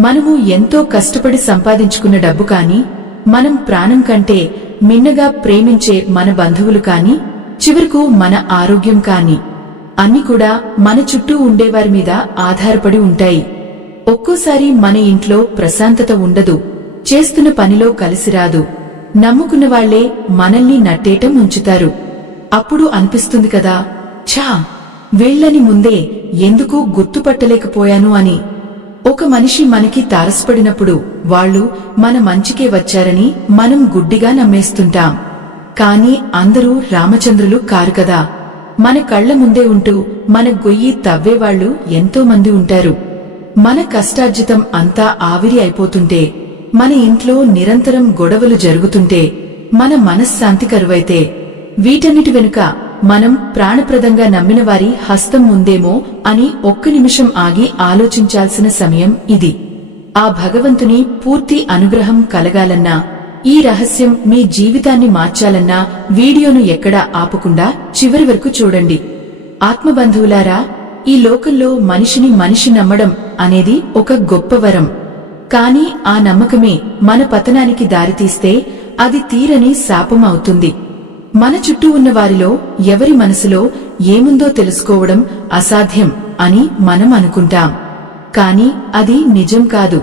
మనము ఎంతో కష్టపడి సంపాదించుకున్న డబ్బు కాని, మనం ప్రాణం కంటే మిన్నగా ప్రేమించే మన బంధువులు కాని, చివరకు మన ఆరోగ్యం కాని అన్ని కూడా మన చుట్టూ ఉండేవారి మీద ఆధారపడి ఉంటాయి. ఒక్కోసారి మన ఇంట్లో ప్రశాంతత ఉండదు, చేస్తున్న పనిలో కలిసిరాదు, నమ్ముకున్న వాళ్లే మనల్ని నట్టేటం ఉంచుతారు. అప్పుడు అనిపిస్తుంది కదా, ఛా, వీళ్లని ముందే ఎందుకు గుర్తుపట్టలేకపోయాను అని. ఒక మనిషి మనకి తారసపడినప్పుడు వాళ్లు మన మంచికే వచ్చారని మనం గుడ్డిగా నమ్మేస్తుంటాం. కాని అందరూ రామచంద్రులు కారు కదా. మన కళ్ల ముందే ఉంటూ మన గొయ్యి తవ్వేవాళ్లు ఎంతో మంది ఉంటారు. మన కష్టార్జితం అంతా ఆవిరి అయిపోతుంటే, మన ఇంట్లో నిరంతరం గొడవలు జరుగుతుంటే, మన మనశ్శాంతి కరువైతే, వీటన్నిటి వెనుక మనం ప్రాణప్రదంగా నమ్మిన వారి హస్తం ఉందేమో అని ఒక్క నిమిషం ఆగి ఆలోచించాల్సిన సమయం ఇది. ఆ భగవంతుని పూర్తి అనుగ్రహం కలగాలన్నా, ఈ రహస్యం మీ జీవితాన్ని మార్చాలన్నా వీడియోను ఎక్కడా ఆపకుండా చివరి వరకు చూడండి. ఆత్మబంధువులారా, ఈ లోకంలో మనిషి నమ్మడం అనేది ఒక గొప్ప వరం. కాని ఆ నమ్మకమే మన పతనానికి దారితీస్తే అది తీరని శాపం అవుతుంది. మన చుట్టూ ఉన్న వారిలో ఎవరి మనసులో ఏముందో తెలుసుకోవడం అసాధ్యం అని మనం అనుకుంటాం. కాని అది నిజం కాదు.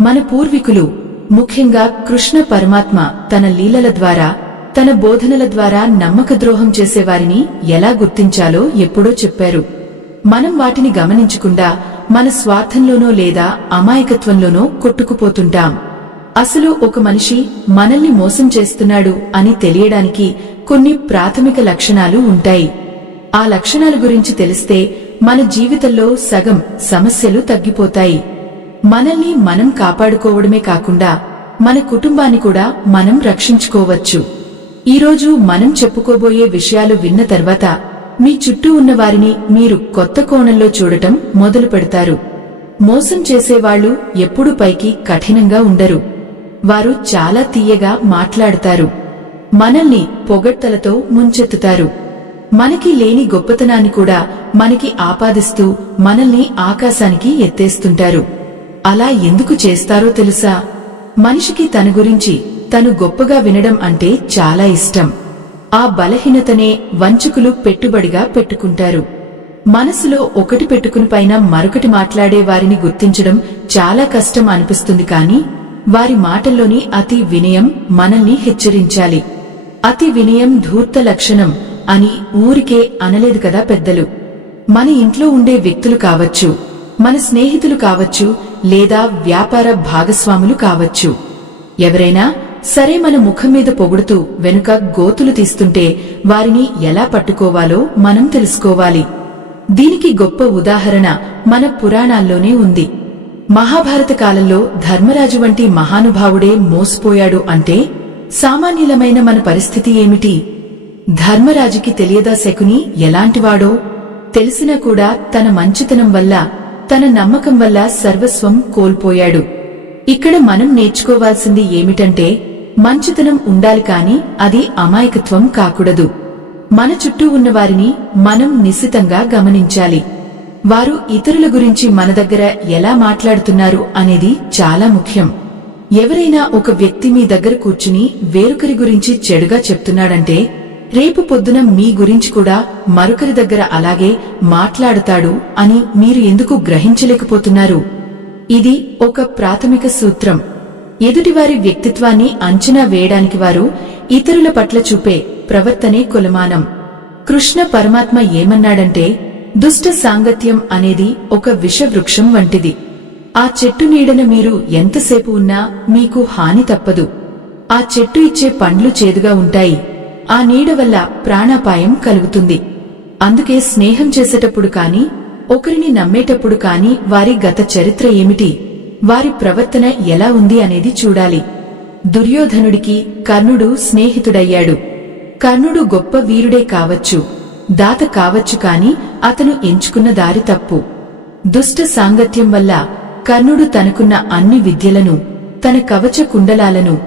మన పూర్వీకులు, ముఖ్యంగా కృష్ణ పరమాత్మ తన లీలల ద్వారా, తన బోధనల ద్వారా నమ్మకద్రోహం చేసేవారిని ఎలా గుర్తించాలో ఎప్పుడో చెప్పారు. మనం వాటిని గమనించకుండా మన స్వార్థంలోనో లేదా అమాయకత్వంలోనో కొట్టుకుపోతుంటాం. అసలు ఒక మనిషి మనల్ని మోసం చేస్తున్నాడు అని తెలియడానికి కొన్ని ప్రాథమిక లక్షణాలు ఉంటాయి. ఆ లక్షణాల గురించి తెలిస్తే మన జీవితంలో సగం సమస్యలు తగ్గిపోతాయి. మనల్ని మనం కాపాడుకోవడమే కాకుండా మన కుటుంబాన్ని కూడా మనం రక్షించుకోవచ్చు. ఈరోజు మనం చెప్పుకోబోయే విషయాలు విన్న తర్వాత మీ చుట్టూ ఉన్న వారిని మీరు కొత్త కోణంలో చూడటం మొదలు పెడతారు. మోసం చేసేవాళ్లు ఎప్పుడూ పైకి కఠినంగా ఉండరు. వారు చాలా తీయగా మాట్లాడతారు. మనల్ని పొగడ్తలతో ముంచెత్తుతారు. మనకి లేని గొప్పతనాన్ని కూడా మనకి ఆపాదిస్తూ మనల్ని ఆకాశానికి ఎత్తేస్తుంటారు. అలా ఎందుకు చేస్తారో తెలుసా? మనిషికి తన గురించి తను గొప్పగా వినడం అంటే చాలా ఇష్టం. ఆ బలహీనతనే వంచకులు పెట్టుబడిగా పెట్టుకుంటారు. మనసులో ఒకటి పెట్టుకుని పైన మరొకటి మాట్లాడే వారిని గుర్తించడం చాలా కష్టం అనిపిస్తుంది. కాని వారి మాటల్లోని అతి వినయం మనల్ని హెచ్చరించాలి. అతి వినయం ధూర్త లక్షణం అని ఊరికే అనలేదు కదా పెద్దలు. మన ఇంట్లో ఉండే వ్యక్తులు కావచ్చు, మన స్నేహితులు కావచ్చు, లేదా వ్యాపార భాగస్వాములు కావచ్చు, ఎవరైనా సరే మన ముఖం మీద పొగుడుతూ వెనుక గోతులు తీస్తుంటే వారిని ఎలా పట్టుకోవాలో మనం తెలుసుకోవాలి. దీనికి గొప్ప ఉదాహరణ మన పురాణాల్లోనే ఉంది. మహాభారత కాలంలో ధర్మరాజు వంటి మహానుభావుడే మోసపోయాడు అంటే సామాన్యులమైన మన పరిస్థితి ఏమిటి? ధర్మరాజుకి తెలియదా శకుని ఎలాంటివాడో? తెలిసినా కూడా తన మంచితనం వల్ల, తన నమ్మకం వల్ల సర్వస్వం కోల్పోయాడు. ఇక్కడ మనం నేర్చుకోవాల్సింది ఏమిటంటే, మంచితనం ఉండాలి కాని అది అమాయకత్వం కాకూడదు. మన చుట్టూ ఉన్నవారిని మనం నిశితంగా గమనించాలి. వారు ఇతరుల గురించి మన దగ్గర ఎలా మాట్లాడుతున్నారు అనేది చాలా ముఖ్యం. ఎవరైనా ఒక వ్యక్తి మీ దగ్గర కూర్చుని వేరొకరి గురించి చెడుగా చెప్తున్నాడంటే, రేపు పొద్దున మీ గురించి కూడా మరొకరి దగ్గర అలాగే మాట్లాడతాడు అని మీరు ఎందుకు గ్రహించలేకపోతున్నారు? ఇది ఒక ప్రాథమిక సూత్రం. ఎదుటివారి వ్యక్తిత్వాన్ని అంచనా వేయడానికి వారు ఇతరుల పట్ల చూపే ప్రవర్తనే కొలమానం. కృష్ణ పరమాత్మ ఏమన్నాడంటే, దుష్ట సాంగత్యం అనేది ఒక విషవృక్షం వంటిది. ఆ చెట్టు నీడన మీరు ఎంతసేపు ఉన్నా మీకు హాని తప్పదు. ఆ చెట్టు ఇచ్చే పండ్లు చేదుగా ఉంటాయి. ఆ నీడ వల్ల ప్రాణాపాయం కలుగుతుంది. అందుకే స్నేహం చేసేటప్పుడు కాని, ఒకరిని నమ్మేటప్పుడు కాని వారి గత చరిత్ర ఏమిటి, వారి ప్రవర్తన ఎలా ఉంది అనేది చూడాలి. దుర్యోధనుడికి కర్ణుడు స్నేహితుడయ్యాడు. కర్ణుడు గొప్ప వీరుడే కావచ్చు, దాత కావచ్చు, కాని అతను ఎంచుకున్న దారి తప్పు. దుష్ట సాంగత్యం వల్ల కర్ణుడు తనకున్న అన్ని విద్యలను, తన కవచ కుండలాలను,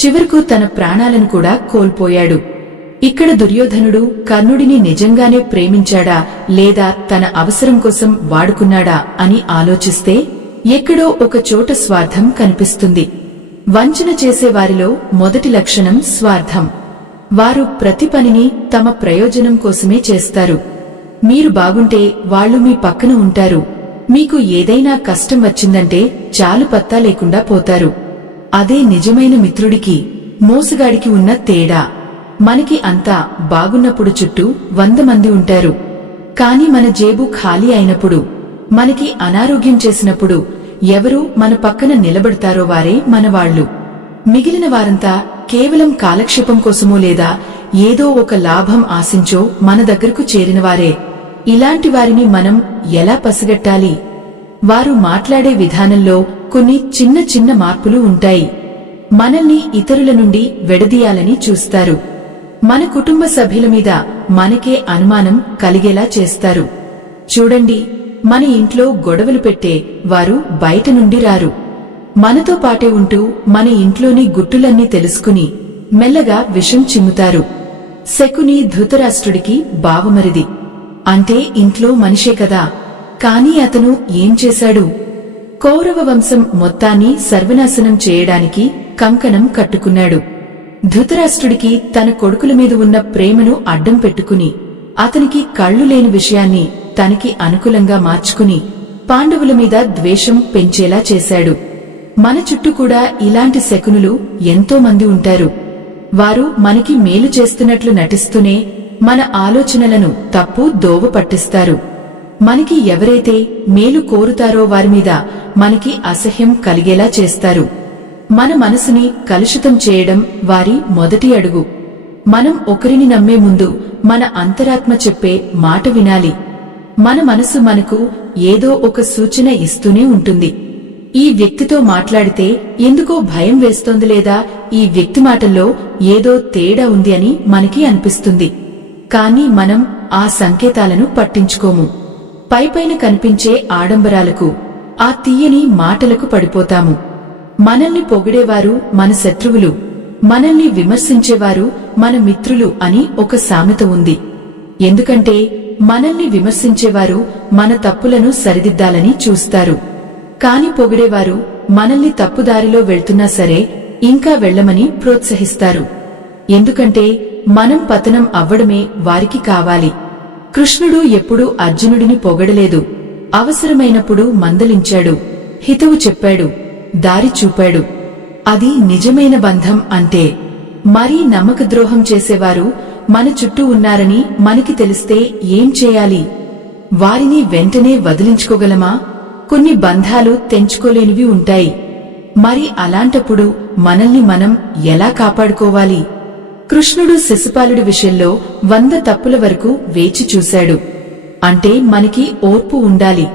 చివరకు తన ప్రాణాలను కూడా కోల్పోయాడు. ఇక్కడ దుర్యోధనుడు కర్ణుడిని నిజంగానే ప్రేమించాడా లేదా తన అవసరం కోసం వాడుకున్నాడా అని ఆలోచిస్తే ఎక్కడో ఒక చోట స్వార్థం కనిపిస్తుంది. వంచన చేసేవారిలో మొదటి లక్షణం స్వార్థం. వారు ప్రతి పనిని తమ ప్రయోజనం కోసమే చేస్తారు. మీరు బాగుంటే వాళ్ళు మీ పక్కన ఉంటారు. మీకు ఏదైనా కష్టం వచ్చిందంటే చాలు పత్తా లేకుండా పోతారు. అదే నిజమైన మిత్రుడికి, మోసగాడికి ఉన్న తేడా. మనకి అంతా బాగున్నప్పుడు చుట్టూ 100 మంది ఉంటారు. కాని మన జేబు ఖాళీ అయినప్పుడు, మనకి అనారోగ్యం చేసినప్పుడు ఎవరు మన పక్కన నిలబడతారో వారే మనవాళ్లు. మిగిలిన వారంతా కేవలం కాలక్షేపం కోసమో లేదా ఏదో ఒక లాభం ఆశించో మన దగ్గరకు చేరినవారే. ఇలాంటి వారిని మనం ఎలా పసిగట్టాలి? వారు మాట్లాడే విధానంలో కొన్ని చిన్న చిన్న మార్పులు ఉంటాయి. మనల్ని ఇతరుల నుండి విడదీయాలని చూస్తారు. మన కుటుంబ సభ్యుల మీద మనకే అనుమానం కలిగేలా చేస్తారు. చూడండి, మన ఇంట్లో గొడవలు పెట్టే వారు బయట నుండి రారు. మనతో పాటే ఉంటూ మన ఇంట్లోని గుట్టులన్నీ తెలుసుకుని మెల్లగా విషం చిమ్ముతారు. శకుని ధృతరాష్ట్రుడికి బావమరిది. అంటే ఇంట్లో మనిషే కదా. కాని అతను ఏం చేశాడు? కౌరవ వంశం మొత్తాన్ని సర్వనాశనం చేయడానికి కంకణం కట్టుకున్నాడు. ధృతరాష్ట్రుడికి తన కొడుకుల మీద ఉన్న ప్రేమను అడ్డం పెట్టుకుని, అతనికి కళ్లు లేని విషయాన్ని తనకి అనుకూలంగా మార్చుకుని పాండవుల మీద ద్వేషం పెంచేలా చేశాడు. మన చుట్టూ కూడా ఇలాంటి శకునులు ఎంతో మంది ఉంటారు. వారు మనకి మేలు చేస్తున్నట్లు నటిస్తూనే మన ఆలోచనలను తప్పు దోవ పట్టిస్తారు. మనకి ఎవరైతే మేలు కోరుతారో వారిమీద మనకి అసహ్యం కలిగేలా చేస్తారు. మన మనసుని కలుషితం చేయడం వారి మొదటి అడుగు. మనం ఒకరిని నమ్మే ముందు మన అంతరాత్మ చెప్పే మాట వినాలి. మన మనసు మనకు ఏదో ఒక సూచన ఇస్తూనే ఉంటుంది. ఈ వ్యక్తితో మాట్లాడితే ఎందుకో భయం వేస్తోంది, లేదా ఈ వ్యక్తి మాటల్లో ఏదో తేడా ఉంది అని మనకి అనిపిస్తుంది. కానీ మనం ఆ సంకేతాలను పట్టించుకోము. పైపైన కనిపించే ఆడంబరాలకు, ఆ తీయని మాటలకు పడిపోతాము. మనల్ని పొగిడేవారు మన శత్రువులు, మనల్ని విమర్శించేవారు మన మిత్రులు అని ఒక సామెత ఉంది. ఎందుకంటే మనల్ని విమర్శించేవారు మన తప్పులను సరిదిద్దాలని చూస్తారు. కాని పొగిడేవారు మనల్ని తప్పుదారిలో వెళ్తున్నా సరే ఇంకా వెళ్లమని ప్రోత్సహిస్తారు. ఎందుకంటే మనం పతనం అవ్వడమే వారికి కావాలి. కృష్ణుడు ఎప్పుడూ అర్జునుడిని పొగడలేదు. అవసరమైనప్పుడు మందలించాడు, హితవు చెప్పాడు, దారి చూపాడు. అది నిజమైన బంధం అంటే. మరీ నమ్మకద్రోహం చేసేవారు మన చుట్టూ ఉన్నారని మనకి తెలిస్తే ఏం చేయాలి? వారిని వెంటనే వదిలించుకోగలమా? కొన్ని బంధాలు తెంచుకోలేనివి ఉంటాయి. మరి అలాంటప్పుడు మనల్ని మనం ఎలా కాపాడుకోవాలి? కృష్ణుడు శిశుపాలుడి విషయంలో 100 తప్పుల వరకు వేచి చూశాడు. అంటే మనకి ఓర్పు ఉండాలి.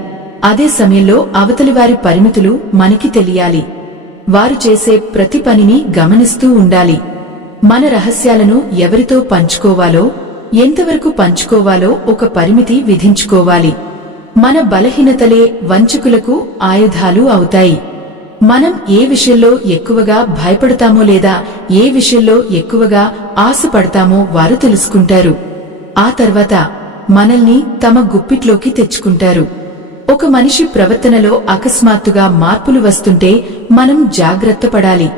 అదే సమయంలో అవతలి వారి పరిమితులు మనకి తెలియాలి. వారు చేసే ప్రతి పనిని గమనిస్తూ ఉండాలి. మన రహస్యాలను ఎవరితో పంచుకోవాలో, ఎంతవరకు పంచుకోవాలో ఒక పరిమితి విధించుకోవాలి. మన బలహీనతలే వంచకులకు ఆయుధాలు అవుతాయి. మనం ఏ విషయంలో ఎక్కువగా భయపడతామో లేదా ఏ విషయంలో ఎక్కువగా ఆశపడతామో వారు తెలుసుకుంటారు. ఆ తర్వాత మనల్ని తమ గుప్పిట్లోకి తెచ్చుకుంటారు. ఒక మనిషి ప్రవర్తనలో అకస్మాత్తుగా మార్పులు వస్తుంటే మనం జాగ్రత్త పడాలి.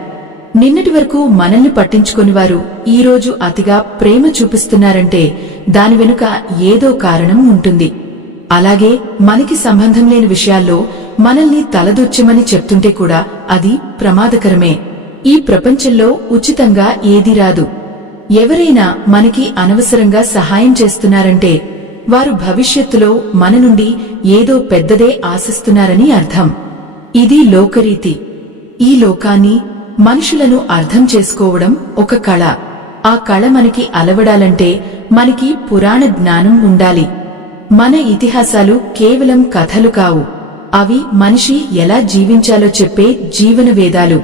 నిన్నటి వరకు మనల్ని పట్టించుకొనివారు ఈరోజు అతిగా ప్రేమ చూపిస్తున్నారంటే దాని వెనుక ఏదో కారణం ఉంటుంది. అలాగే మనకి సంబంధం లేని విషయాల్లో మనల్ని తలదొచ్చమని చెప్తుంటే కూడా అది ప్రమాదకరమే. ఈ ప్రపంచంలో ఉచితంగా ఏదీ రాదు. ఎవరైనా మనకి అనవసరంగా సహాయం చేస్తున్నారంటే వారు భవిష్యత్తులో మన నుండి ఏదో పెద్దదే ఆశిస్తున్నారని అర్థం. ఇది లోకరీతి. ఈ లోకాన్ని, మనుషులను అర్థం చేసుకోవడం ఒక కళ. ఆ కళ మనకి అలవడాలంటే మనకి పురాణ జ్ఞానం ఉండాలి. మన ఇతిహాసాలు కేవలం కథలు కావు. అవి మనిషి ఎలా జీవించాలో చెప్పే జీవన వేదాలు.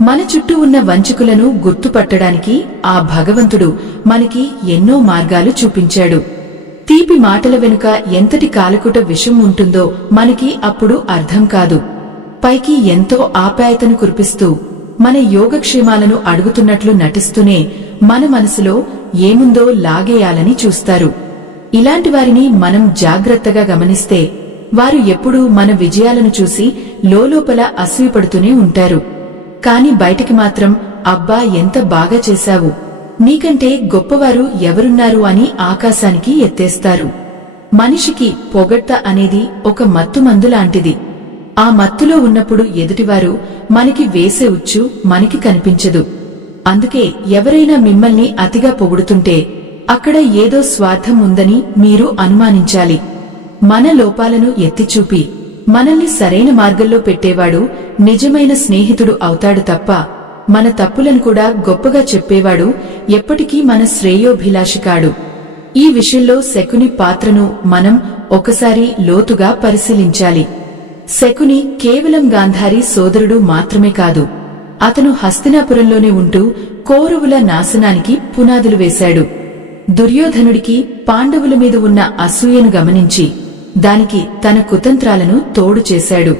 మన చుట్టూ ఉన్న వంచకులను గుర్తుపట్టడానికి ఆ భగవంతుడు మనకి ఎన్నో మార్గాలు చూపించాడు. తీపి మాటల వెనుక ఎంతటి కాలకుట విషం ఉంటుందో మనకి అప్పుడు అర్థం కాదు. పైకి ఎంతో ఆప్యాయతను కురిపిస్తూ మన యోగక్షేమాలను అడుగుతున్నట్లు నటిస్తూనే మన మనసులో ఏముందో లాగేయాలని చూస్తారు. ఇలాంటి వారిని మనం జాగ్రత్తగా గమనిస్తే వారు ఎప్పుడూ మన విజయాలను చూసి లోలోపల అసూయపడుతూనే ఉంటారు. కాని బయటికి మాత్రం అబ్బా ఎంత బాగా చేశావు, నీకంటే గొప్పవారు ఎవరున్నారు అని ఆకాశానికి ఎత్తేస్తారు. మనిషికి పొగడ్త అనేది ఒక మత్తుమందు లాంటిది. ఆ మత్తులో ఉన్నప్పుడు ఎదుటివారు మనకి వేసే ఉచ్చు మనకి కనిపించదు. అందుకే ఎవరైనా మిమ్మల్ని అతిగా పొగుడుతుంటే అక్కడ ఏదో స్వార్థం ఉందని మీరు అనుమానించాలి. మన లోపాలను ఎత్తిచూపి మనల్ని సరైన మార్గంలో పెట్టేవాడు నిజమైన స్నేహితుడు అవుతాడు తప్ప మన తప్పులను కూడా గొప్పగా చెప్పేవాడు ఎప్పటికీ మన శ్రేయోభిలాషి కాడు. ఈ విషయంలో శకుని పాత్రను మనం ఒకసారి లోతుగా పరిశీలించాలి. శకుని కేవలం గాంధారి సోదరుడు మాత్రమే కాదు, అతను హస్తినాపురంలోనే ఉంటూ కౌరవుల నాశనానికి పునాదులు వేశాడు. దుర్యోధనుడికి పాండవుల మీద ఉన్న అసూయను గమనించి దానికి తన కుతంత్రాలను తోడు చేశాడు.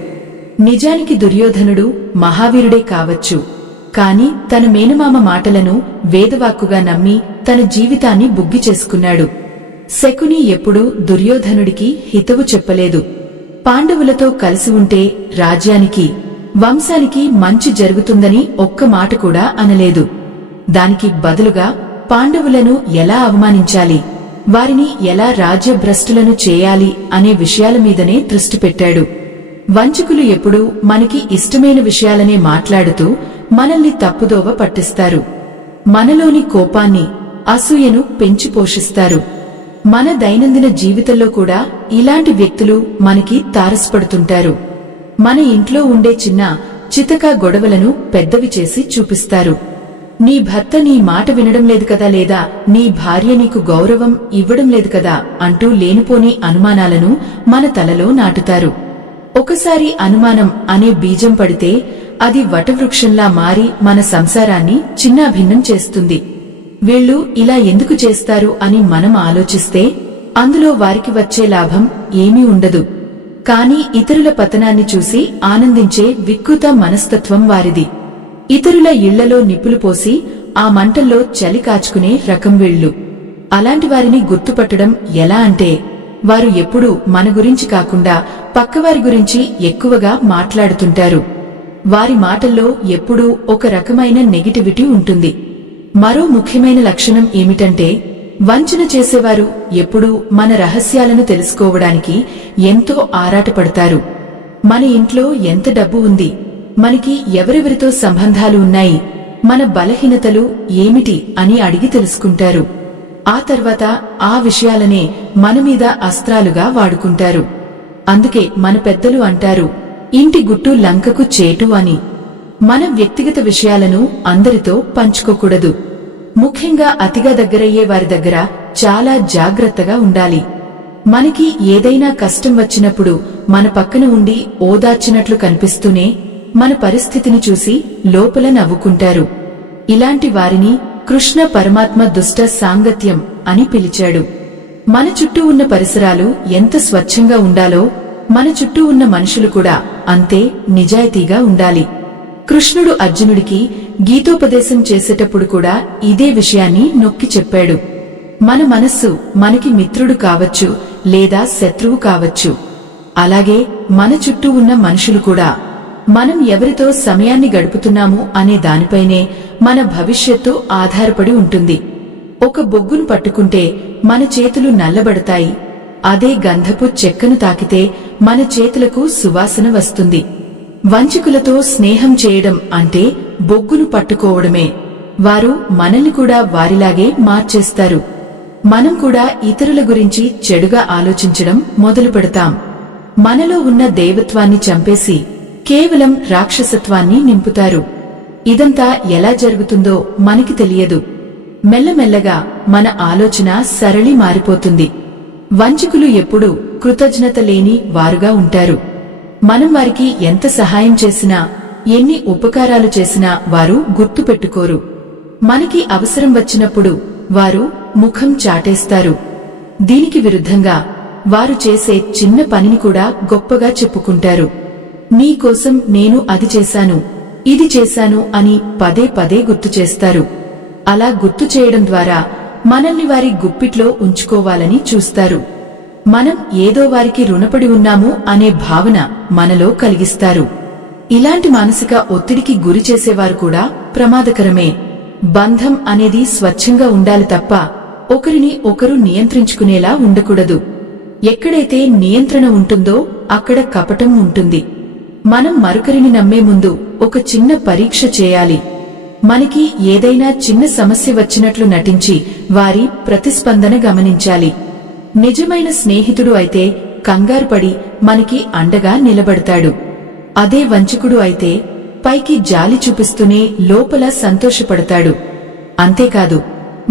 నిజానికి దుర్యోధనుడు మహావీరుడే కావచ్చు, కాని తన మేనమామ మాటలను వేదవాక్కుగా నమ్మి తన జీవితాన్ని బుగ్గి చేసుకున్నాడు. శకుని ఎప్పుడూ దుర్యోధనుడికి హితవు చెప్పలేదు. పాండవులతో కలిసి ఉంటే రాజ్యానికి, వంశానికి మంచి జరుగుతుందని ఒక్క మాట కూడా అనలేదు. దానికి బదులుగా పాండవులను ఎలా అవమానించాలి, వారిని ఎలా రాజ్యభ్రష్టులను చేయాలి అనే విషయాల మీదనే దృష్టి పెట్టాడు. వంచకులు ఎప్పుడూ మనకి ఇష్టమైన విషయాలనే మాట్లాడుతూ మనల్ని తప్పుదోవ పట్టిస్తారు. మనలోని కోపాన్ని, అసూయను పెంచి పోషిస్తారు. మన దైనందిన జీవితంలో కూడా ఇలాంటి వ్యక్తులు మనకి తారసపడుతుంటారు. మన ఇంట్లో ఉండే చిన్న చితక గొడవలను పెద్దవి చేసి చూపిస్తారు. నీ భర్త నీ మాట వినడం లేదు కదా, లేదా నీ భార్య నీకు గౌరవం ఇవ్వడం లేదు కదా అంటూ లేనిపోని అనుమానాలను మన తలలో నాటుతారు. ఒకసారి అనుమానం అనే బీజం పడితే అది వటవృక్షంలా మారి మన సంసారాన్ని చిన్నాభిన్నం చేస్తుంది. వీళ్ళు ఇలా ఎందుకు చేస్తారు అని మనం ఆలోచిస్తే అందులో వారికి వచ్చే లాభం ఏమీ ఉండదు. కాని ఇతరుల పతనాన్ని చూసి ఆనందించే వికృత మనస్తత్వం వారిది. ఇతరుల ఇళ్లలో నిప్పులు పోసి ఆ మంటల్లో చలి కాచుకునే రకం వీళ్లు. అలాంటి వారిని గుర్తుపట్టడం ఎలా అంటే, వారు ఎప్పుడూ మన గురించి కాకుండా పక్కవారి గురించి ఎక్కువగా మాట్లాడుతుంటారు. వారి మాటల్లో ఎప్పుడూ ఒక రకమైన నెగిటివిటీ ఉంటుంది. మరో ముఖ్యమైన లక్షణం ఏమిటంటే, వంచన చేసేవారు ఎప్పుడూ మన రహస్యాలను తెలుసుకోవడానికి ఎంతో ఆరాటపడతారు. మన ఇంట్లో ఎంత డబ్బు ఉంది, మనకి ఎవరెవరితో సంబంధాలు ఉన్నాయి, మన బలహీనతలు ఏమిటి అని అడిగి తెలుసుకుంటారు. ఆ తర్వాత ఆ విషయాలనే మనమీద అస్త్రాలుగా వాడుకుంటారు. అందుకే మన పెద్దలు అంటారు, ఇంటి గుట్టు లంకకు చేటు అని. మన వ్యక్తిగత విషయాలను అందరితో పంచుకోకూడదు. ముఖ్యంగా అతిగా దగ్గరయ్యే వారి దగ్గర చాలా జాగ్రత్తగా ఉండాలి. మనకి ఏదైనా కష్టం వచ్చినప్పుడు మన పక్కన ఉండి ఓదార్చినట్లు కనిపిస్తూనే మన పరిస్థితిని చూసి లోపల నవ్వుకుంటారు. ఇలాంటి వారిని కృష్ణ పరమాత్మ దుష్ట సాంగత్యం అని పిలిచాడు. మన చుట్టూ ఉన్న పరిసరాలు ఎంత స్వచ్ఛంగా ఉండాలో మన చుట్టూ ఉన్న మనుషులు కూడా అంతే నిజాయితీగా ఉండాలి. కృష్ణుడు అర్జునుడికి గీతోపదేశం చేసేటప్పుడు కూడా ఇదే విషయాన్ని నొక్కి చెప్పాడు. మన మనస్సు మనకి మిత్రుడు కావచ్చు లేదా శత్రువు కావచ్చు. అలాగే మన చుట్టూ ఉన్న మనుషులు కూడా. మనం ఎవరితో సమయాన్ని గడుపుతున్నాము అనే దానిపైనే మన భవిష్యత్తు ఆధారపడి ఉంటుంది. ఒక బొగ్గును పట్టుకుంటే మన చేతులు నల్లబడతాయి. అదే గంధపు చెక్కను తాకితే మన చేతులకు సువాసన వస్తుంది. వంచకులతో స్నేహం చేయడం అంటే బొగ్గును పట్టుకోవడమే. వారు మనల్ని కూడా వారిలాగే మార్చేస్తారు. మనం కూడా ఇతరుల గురించి చెడుగా ఆలోచించడం మొదలు పెడతాం. మనలో ఉన్న దైవత్వాన్ని చంపేసి కేవలం రాక్షసత్వాన్ని నింపుతారు. ఇదంతా ఎలా జరుగుతుందో మనకి తెలియదు. మెల్లమెల్లగా మన ఆలోచన సరళి మారిపోతుంది. వంచకులు ఎప్పుడూ కృతజ్ఞత లేని వారుగా ఉంటారు. మనం వారికి ఎంత సహాయం చేసినా, ఎన్ని ఉపకారాలు చేసినా వారు గుర్తుపెట్టుకోరు. మనకి అవసరం వచ్చినప్పుడు వారు ముఖం చాటేస్తారు. దీనికి విరుద్ధంగా వారు చేసే చిన్న పనిని కూడా గొప్పగా చెప్పుకుంటారు. నీకోసం నేను అది చేశాను, ఇది చేశాను అని పదే పదే గుర్తు చేస్తారు. అలా గుర్తు చేయడం ద్వారా మనల్ని వారి గుప్పిట్లో ఉంచుకోవాలని చూస్తారు. మనం ఏదో వారికి రుణపడి ఉన్నాము అనే భావన మనలో కలిగిస్తారు. ఇలాంటి మానసిక ఒత్తిడికి గురి చేసేవారు కూడా ప్రమాదకరమే. బంధం అనేది స్వచ్ఛంగా ఉండాలి తప్ప ఒకరిని ఒకరు నియంత్రించుకునేలా ఉండకూడదు. ఎక్కడైతే నియంత్రణ ఉంటుందో అక్కడ కపటం ఉంటుంది. మనం మరొకరిని నమ్మే ముందు ఒక చిన్న పరీక్ష చేయాలి. మనకి ఏదైనా చిన్న సమస్య వచ్చినట్లు నటించి వారి ప్రతిస్పందన గమనించాలి. నిజమైన స్నేహితుడు అయితే కంగారుపడి మనకి అండగా నిలబడతాడు. అదే వంచకుడు అయితే పైకి జాలి చూపిస్తూనే లోపల సంతోషపడతాడు. అంతేకాదు,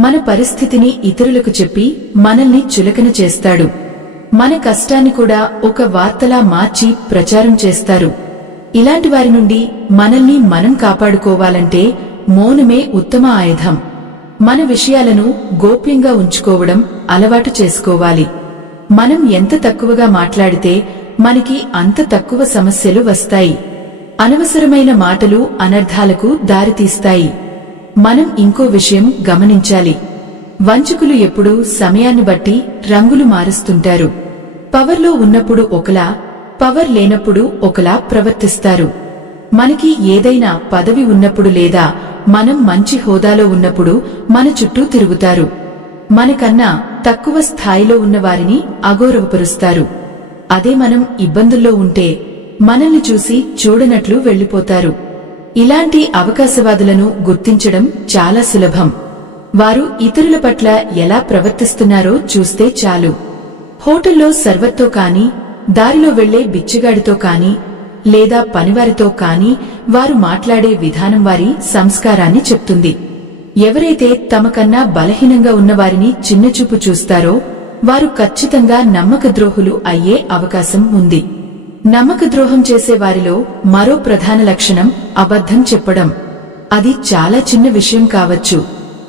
మన పరిస్థితిని ఇతరులకు చెప్పి మనల్ని చులకన చేస్తాడు. మన కష్టాన్ని కూడా ఒక వార్తలా మార్చి ప్రచారం చేస్తారు. ఇలాంటి వారి నుండి మనల్ని మనం కాపాడుకోవాలంటే మౌనమే ఉత్తమ ఆయుధం. మన విషయాలను గోప్యంగా ఉంచుకోవడం అలవాటు చేసుకోవాలి. మనం ఎంత తక్కువగా మాట్లాడితే మనకి అంత తక్కువ సమస్యలు వస్తాయి. అనవసరమైన మాటలు అనర్థాలకు దారితీస్తాయి. మనం ఇంకో విషయం గమనించాలి. వంచకులు ఎప్పుడూ సమయాన్ని బట్టి రంగులు మారుస్తుంటారు. పవర్లో ఉన్నప్పుడు ఒకలా, పవర్ లేనప్పుడు ఒకలా ప్రవర్తిస్తారు. మనకి ఏదైనా పదవి ఉన్నప్పుడు లేదా మనం మంచి హోదాలో ఉన్నప్పుడు మన చుట్టూ తిరుగుతారు. మనకన్నా తక్కువ స్థాయిలో ఉన్న వారిని అగౌరవపరుస్తారు. అదే మనం ఇబ్బందుల్లో ఉంటే మనల్ని చూసి చూడనట్లు వెళ్లిపోతారు. ఇలాంటి అవకాశవాదులను గుర్తించడం చాలా సులభం. వారు ఇతరుల పట్ల ఎలా ప్రవర్తిస్తున్నారో చూస్తే చాలు. హోటల్లో సర్వర్తో కాని, దారిలో వెళ్లే బిచ్చగాడితో కాని, లేదా పనివారితో కాని వారు మాట్లాడే విధానం వారి సంస్కారాన్ని చెప్తుంది. ఎవరైతే తమకన్నా బలహీనంగా ఉన్నవారిని చిన్నచూపు చూస్తారో వారు ఖచ్చితంగా నమ్మకద్రోహులు అయ్యే అవకాశం ఉంది. నమ్మకద్రోహం చేసే వారిలో మరో ప్రధాన లక్షణం అబద్ధం చెప్పడం. అది చాలా చిన్న విషయం కావచ్చు,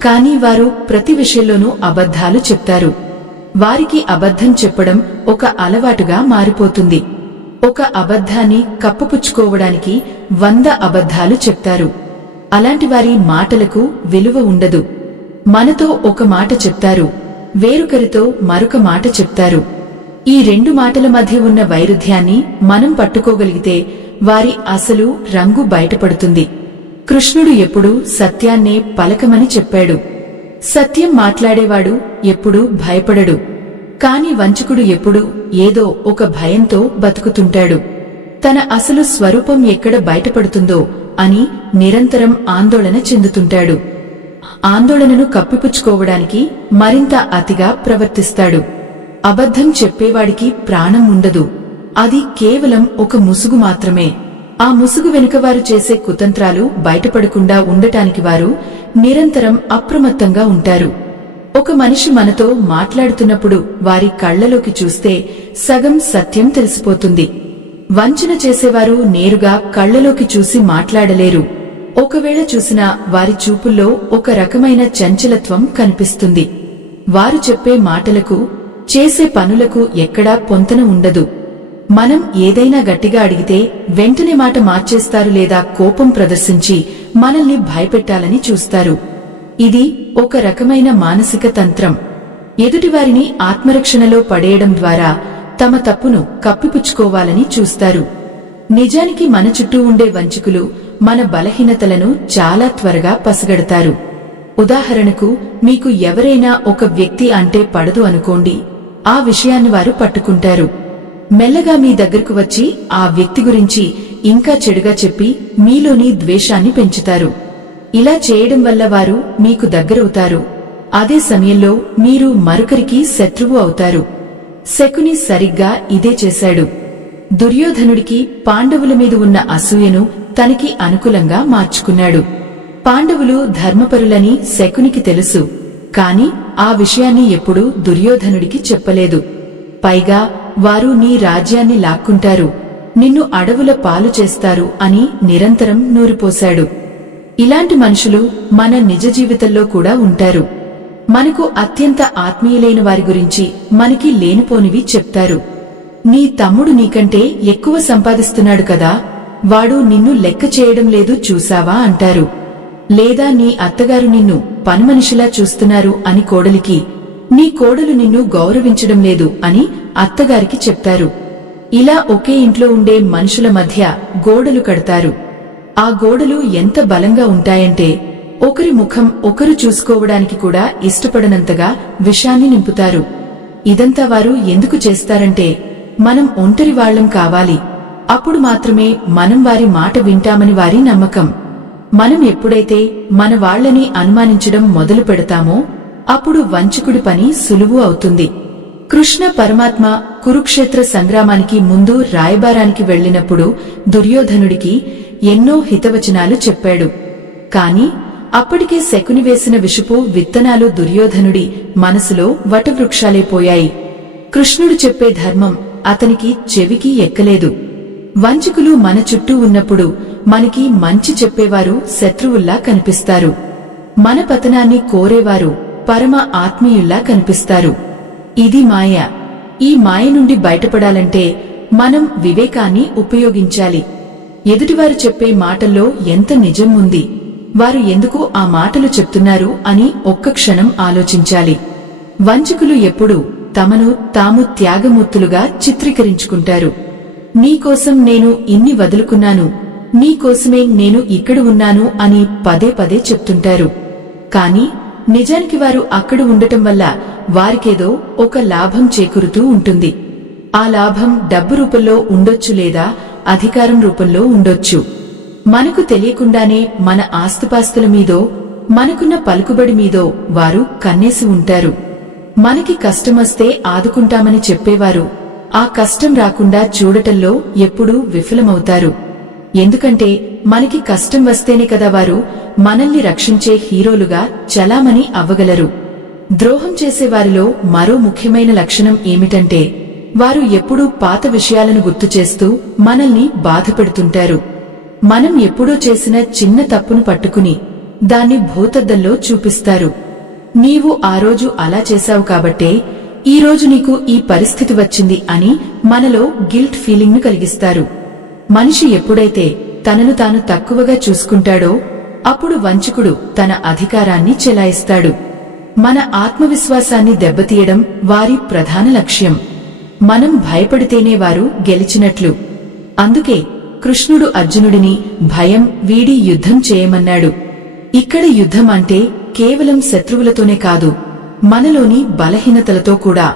కానీ వారు ప్రతి విషయంలోనూ అబద్ధాలు చెప్తారు. వారికి అబద్ధం చెప్పడం ఒక అలవాటుగా మారిపోతుంది. ఒక అబద్ధాన్ని కప్పుపుచ్చుకోవడానికి 100 అబద్ధాలు చెప్తారు. అలాంటి వారి మాటలకు విలువ ఉండదు. మనతో ఒక మాట చెప్తారు, వేరొకరితో మరొక మాట చెప్తారు. ఈ 2 మాటల మధ్య ఉన్న వైరుధ్యాన్ని మనం పట్టుకోగలిగితే వారి అసలు రంగు బయటపడుతుంది. కృష్ణుడు ఎప్పుడూ సత్యాన్నే పలకమని చెప్పాడు. సత్యం మాట్లాడేవాడు ఎప్పుడూ భయపడడు. కాని వంచకుడు ఎప్పుడూ ఏదో ఒక భయంతో బతుకుతుంటాడు. తన అసలు స్వరూపం ఎక్కడ బయటపడుతుందో అని నిరంతరం ఆందోళన చెందుతుంటాడు. ఆందోళనను కప్పిపుచ్చుకోవడానికి మరింత అతిగా ప్రవర్తిస్తాడు. అబద్ధం చెప్పేవాడికి ప్రాణం ఉండదు. అది కేవలం ఒక ముసుగు మాత్రమే. ఆ ముసుగు వెనుక వారు చేసే కుతంత్రాలు బయటపడకుండా ఉండటానికి వారు నిరంతరం అప్రమత్తంగా ఉంటారు. ఒక మనిషి మనతో మాట్లాడుతున్నప్పుడు వారి కళ్లలోకి చూస్తే సగం సత్యం తెలిసిపోతుంది. వంచన చేసేవారు నేరుగా కళ్లలోకి చూసి మాట్లాడలేరు. ఒకవేళ చూసినా వారి చూపుల్లో ఒక రకమైన చంచలత్వం కనిపిస్తుంది. వారు చెప్పే మాటలకు, చేసే పనులకు ఎక్కడా పొంతన ఉండదు. మనం ఏదైనా గట్టిగా అడిగితే వెంటనే మాట మార్చేస్తారు లేదా కోపం ప్రదర్శించి మనల్ని భయపెట్టాలని చూస్తారు. ఇది ఒక రకమైన మానసిక తంత్రం. ఎదుటివారిని ఆత్మరక్షణలో పడేయడం ద్వారా తమ తప్పును కప్పిపుచ్చుకోవాలని చూస్తారు. నిజానికి మన చుట్టూ ఉండే వంచకులు మన బలహీనతలను చాలా త్వరగా పసిగడతారు. ఉదాహరణకు, మీకు ఎవరైనా ఒక వ్యక్తి అంటే పడదు అనుకోండి. ఆ విషయాన్ని వారు పట్టుకుంటారు. మెల్లగా మీ దగ్గరకు వచ్చి ఆ వ్యక్తి గురించి ఇంకా చెడుగా చెప్పి మీలోని ద్వేషాన్ని పెంచుతారు. ఇలా చేయడం వల్ల వారు మీకు దగ్గరవుతారు. అదే సమయంలో మీరు మరొకరికి శత్రువు అవుతారు. శకుని సరిగ్గా ఇదే చేశాడు. దుర్యోధనుడికి పాండవుల మీద ఉన్న అసూయను తనకి అనుకూలంగా మార్చుకున్నాడు. పాండవులు ధర్మపరులని శకునికి తెలుసు, కాని ఆ విషయాన్ని ఎప్పుడూ దుర్యోధనుడికి చెప్పలేదు. పైగా వారు నీ రాజ్యాన్ని లాక్కుంటారు, నిన్ను అడవుల పాలు చేస్తారు అని నిరంతరం నూరిపోశాడు. ఇలాంటి మనుషులు మన నిజ జీవితంలో కూడా ఉంటారు. మనకు అత్యంత ఆత్మీయులైన వారి గురించి మనకి లేనిపోనివి చెప్తారు. నీ తమ్ముడు నీకంటే ఎక్కువ సంపాదిస్తున్నాడు కదా, వాడు నిన్ను లెక్క చేయడం లేదు చూసావా అంటారు. లేదా నీ అత్తగారు నిన్ను పనిమనిషిలా చూస్తున్నారు అని కోడలికి, నీ కోడలు నిన్ను గౌరవించడం లేదు అని అత్తగారికి చెప్తారు. ఇలా ఒకే ఇంట్లో ఉండే మనుషుల మధ్య గోడలు కడతారు. ఆ గోడలు ఎంత బలంగా ఉంటాయంటే ఒకరి ముఖం ఒకరు చూసుకోవడానికి కూడా ఇష్టపడనంతగా విషాన్ని నింపుతారు. ఇదంతా వారు ఎందుకు చేస్తారంటే మనం ఒంటరి వాళ్లం కావాలి, అప్పుడు మాత్రమే మనం వారి మాట వింటామని వారి నమ్మకం. మనం ఎప్పుడైతే మన వాళ్లని అనుమానించడం మొదలు పెడతామో అప్పుడు వంచకుడి పని సులువు అవుతుంది. కృష్ణ పరమాత్మ కురుక్షేత్ర సంగ్రామానికి ముందు రాయబారానికి వెళ్లినప్పుడు దుర్యోధనుడికి ఎన్నో హితవచనాలు చెప్పాడు. కాని అప్పటికే శకుని వేసిన విషపు విత్తనాలు దుర్యోధనుడి మనసులో వటవృక్షాలైపోయాయి. కృష్ణుడు చెప్పే ధర్మం అతనికి చెవికి ఎక్కలేదు. వంచకులు మన చుట్టూ ఉన్నప్పుడు మనకి మంచి చెప్పేవారు శత్రువుల్లా కనిపిస్తారు. మన పతనాన్ని కోరేవారు పరమ ఆత్మీయుల్లా కనిపిస్తారు. ఇది మాయ. ఈ మాయ నుండి బయటపడాలంటే మనం వివేకాన్ని ఉపయోగించాలి. ఎదుటివారు చెప్పే మాటల్లో ఎంత నిజం ఉంది, వారు ఎందుకు ఆ మాటలు చెప్తున్నారు అని ఒక్క క్షణం ఆలోచించాలి. వంచకులు ఎప్పుడూ తమను తాము త్యాగమూర్తులుగా చిత్రీకరించుకుంటారు. నీకోసం నేను ఇన్ని వదులుకున్నాను, నీకోసమే నేను ఇక్కడ ఉన్నాను అని పదే పదే చెప్తుంటారు. కాని నిజానికి వారు అక్కడ ఉండటం వల్ల వారికేదో ఒక లాభం చేకూరుతూ ఉంటుంది. ఆ లాభం డబ్బు రూపంలో ఉండొచ్చు లేదా అధికారం రూపంలో ఉండొచ్చు. మనకు తెలియకుండానే మన ఆస్తిపాస్తుల మీదో మనకున్న పలుకుబడి మీదో వారు కన్నేసి ఉంటారు. మనకి కష్టమొస్తే ఆదుకుంటామని చెప్పేవారు ఆ కష్టం రాకుండా చూడటంలో ఎప్పుడూ విఫలమవుతారు. ఎందుకంటే మనకి కష్టం వస్తేనే కదా వారు మనల్ని రక్షించే హీరోలుగా చలామణి అవ్వగలరు. ద్రోహం చేసేవారిలో మరో ముఖ్యమైన లక్షణం ఏమిటంటే వారు ఎప్పుడూ పాత విషయాలను గుర్తుచేస్తూ మనల్ని బాధపెడుతుంటారు. మనం ఎప్పుడో చేసిన చిన్న తప్పును పట్టుకుని దాన్ని భూతద్దంలో చూపిస్తారు. నీవు ఆ రోజు అలా చేశావు కాబట్టే ఈ రోజు నీకు ఈ పరిస్థితి వచ్చింది అని మనలో గిల్ట్ ఫీలింగ్ ను కలిగిస్తారు. మనిషి ఎప్పుడైతే తనను తాను తక్కువగా చూసుకుంటాడో అప్పుడు వంచకుడు తన అధికారాన్ని చెలాయిస్తాడు. మన ఆత్మవిశ్వాసాన్ని దెబ్బతీయడం వారి ప్రధాన లక్ష్యం. మనం భయపడితేనే వారు గెలిచినట్లు. అందుకే కృష్ణుడు అర్జునుడిని భయం వీడి యుద్ధం చేయమన్నాడు. ఇక్కడ యుద్ధం అంటే కేవలం శత్రువులతోనే కాదు, మనలోని బలహీనతలతో కూడా.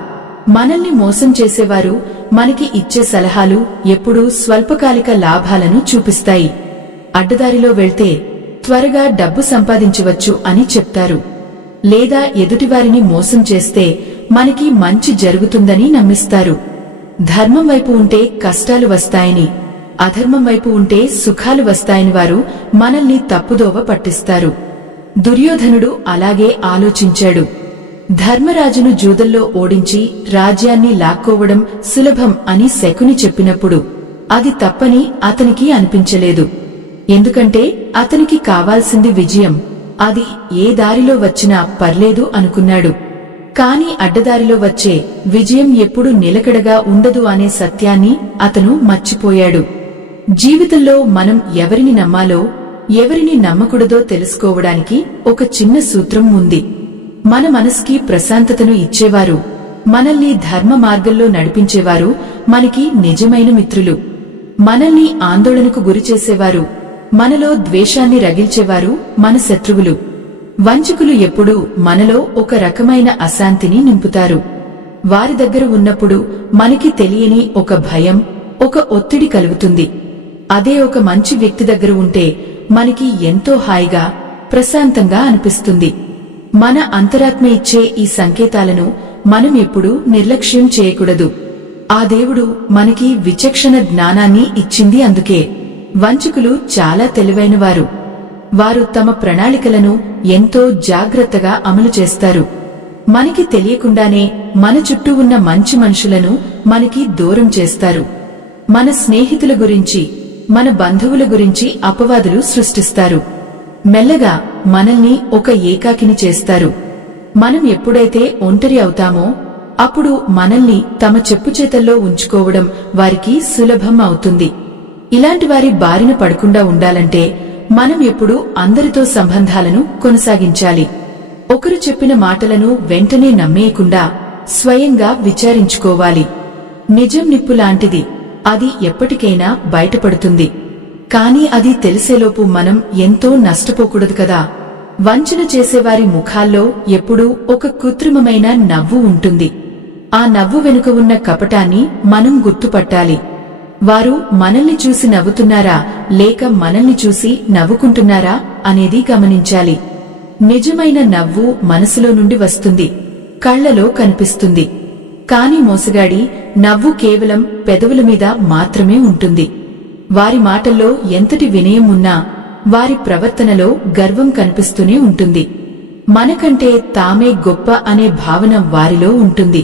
మనల్ని మోసం చేసేవారు మనకి ఇచ్చే సలహాలు ఎప్పుడూ స్వల్పకాలిక లాభాలను చూపిస్తాయి. అడ్డదారిలో వెళ్తే త్వరగా డబ్బు సంపాదించవచ్చు అని చెప్తారు. లేదా ఎదుటివారిని మోసం చేస్తే మనకి మంచి జరుగుతుందని నమ్మిస్తారు. ధర్మం వైపు ఉంటే కష్టాలు వస్తాయని, అధర్మం వైపు ఉంటే సుఖాలు వస్తాయని వారు మనల్ని తప్పుదోవ పట్టిస్తారు. దుర్యోధనుడు అలాగే ఆలోచించాడు. ధర్మరాజును జూదంలో ఓడించి రాజ్యాన్ని లాక్కోవడం సులభం అని శకుని చెప్పినప్పుడు అది తప్పని అతనికి అనిపించలేదు. ఎందుకంటే అతనికి కావాల్సింది విజయం. అది ఏ దారిలో వచ్చినా పర్లేదు అనుకున్నాడు. కాని అడ్డదారిలో వచ్చే విజయం ఎప్పుడు నిలకడగా ఉండదు అనే సత్యాన్ని అతను మర్చిపోయాడు. జీవితంలో మనం ఎవరిని నమ్మాలో ఎవరిని నమ్మకూడదో తెలుసుకోవడానికి ఒక చిన్న సూత్రం ఉంది. మన మనసుకి ప్రశాంతతను ఇచ్చేవారు, మనల్ని ధర్మ మార్గంలో నడిపించేవారు మనకి నిజమైన మిత్రులు. మనల్ని ఆందోళనకు గురిచేసేవారు, మనలో ద్వేషాన్ని రగిల్చేవారు మన శత్రువులు. వంచకులు ఎప్పుడూ మనలో ఒక రకమైన అశాంతిని నింపుతారు. వారి దగ్గర ఉన్నప్పుడు మనకి తెలియని ఒక భయం, ఒక ఒత్తిడి కలుగుతుంది. అదే ఒక మంచి వ్యక్తి దగ్గర ఉంటే మనకి ఎంతో హాయిగా ప్రశాంతంగా అనిపిస్తుంది. మన అంతరాత్మ ఇచ్చే ఈ సంకేతాలను మనం ఎప్పుడూ నిర్లక్ష్యం చేయకూడదు. ఆ దేవుడు మనకి విచక్షణ జ్ఞానాన్ని ఇచ్చింది అందుకే. వంచకులు చాలా తెలివైనవారు. వారు తమ ప్రణాళికలను ఎంతో జాగ్రత్తగా అమలు చేస్తారు. మనకి తెలియకుండానే మన చుట్టూ ఉన్న మంచి మనుషులను మనకి దూరం చేస్తారు. మన స్నేహితుల గురించి, మన బంధువుల గురించి అపవాదులు సృష్టిస్తారు. మెల్లగా మనల్ని ఒక ఏకాకిని చేస్తారు. మనం ఎప్పుడైతే ఒంటరి అవుతామో అప్పుడు మనల్ని తమ చెప్పుచేతల్లో ఉంచుకోవడం వారికి సులభం అవుతుంది. ఇలాంటి వారి బారిన పడకుండా ఉండాలంటే మనం ఎప్పుడూ అందరితో సంబంధాలను కొనసాగించాలి. ఒకరు చెప్పిన మాటలను వెంటనే నమ్మేయకుండా స్వయంగా విచారించుకోవాలి. నిజం నిప్పు లాంటిది, అది ఎప్పటికైనా బయటపడుతుంది. కాని అది తెలిసేలోపు మనం ఎంతో నష్టపోకూడదు కదా. వంచన చేసేవారి ముఖాల్లో ఎప్పుడూ ఒక కృత్రిమమైన నవ్వు ఉంటుంది. ఆ నవ్వు వెనుక ఉన్న కపటాన్ని మనం గుర్తుపట్టాలి. వారు మనల్ని చూసి నవ్వుతున్నారా లేక మనల్ని చూసి నవ్వుకుంటున్నారా అనేది గమనించాలి. నిజమైన నవ్వు మనసులో నుండి వస్తుంది, కళ్లలో కనిపిస్తుంది. కాని మోసగాడి నవ్వు కేవలం పెదవుల మీద మాత్రమే ఉంటుంది. వారి మాటల్లో ఎంతటి వినయం ఉన్నా వారి ప్రవర్తనలో గర్వం కనిపిస్తూనే ఉంటుంది. మనకంటే తామే గొప్ప అనే భావన వారిలో ఉంటుంది.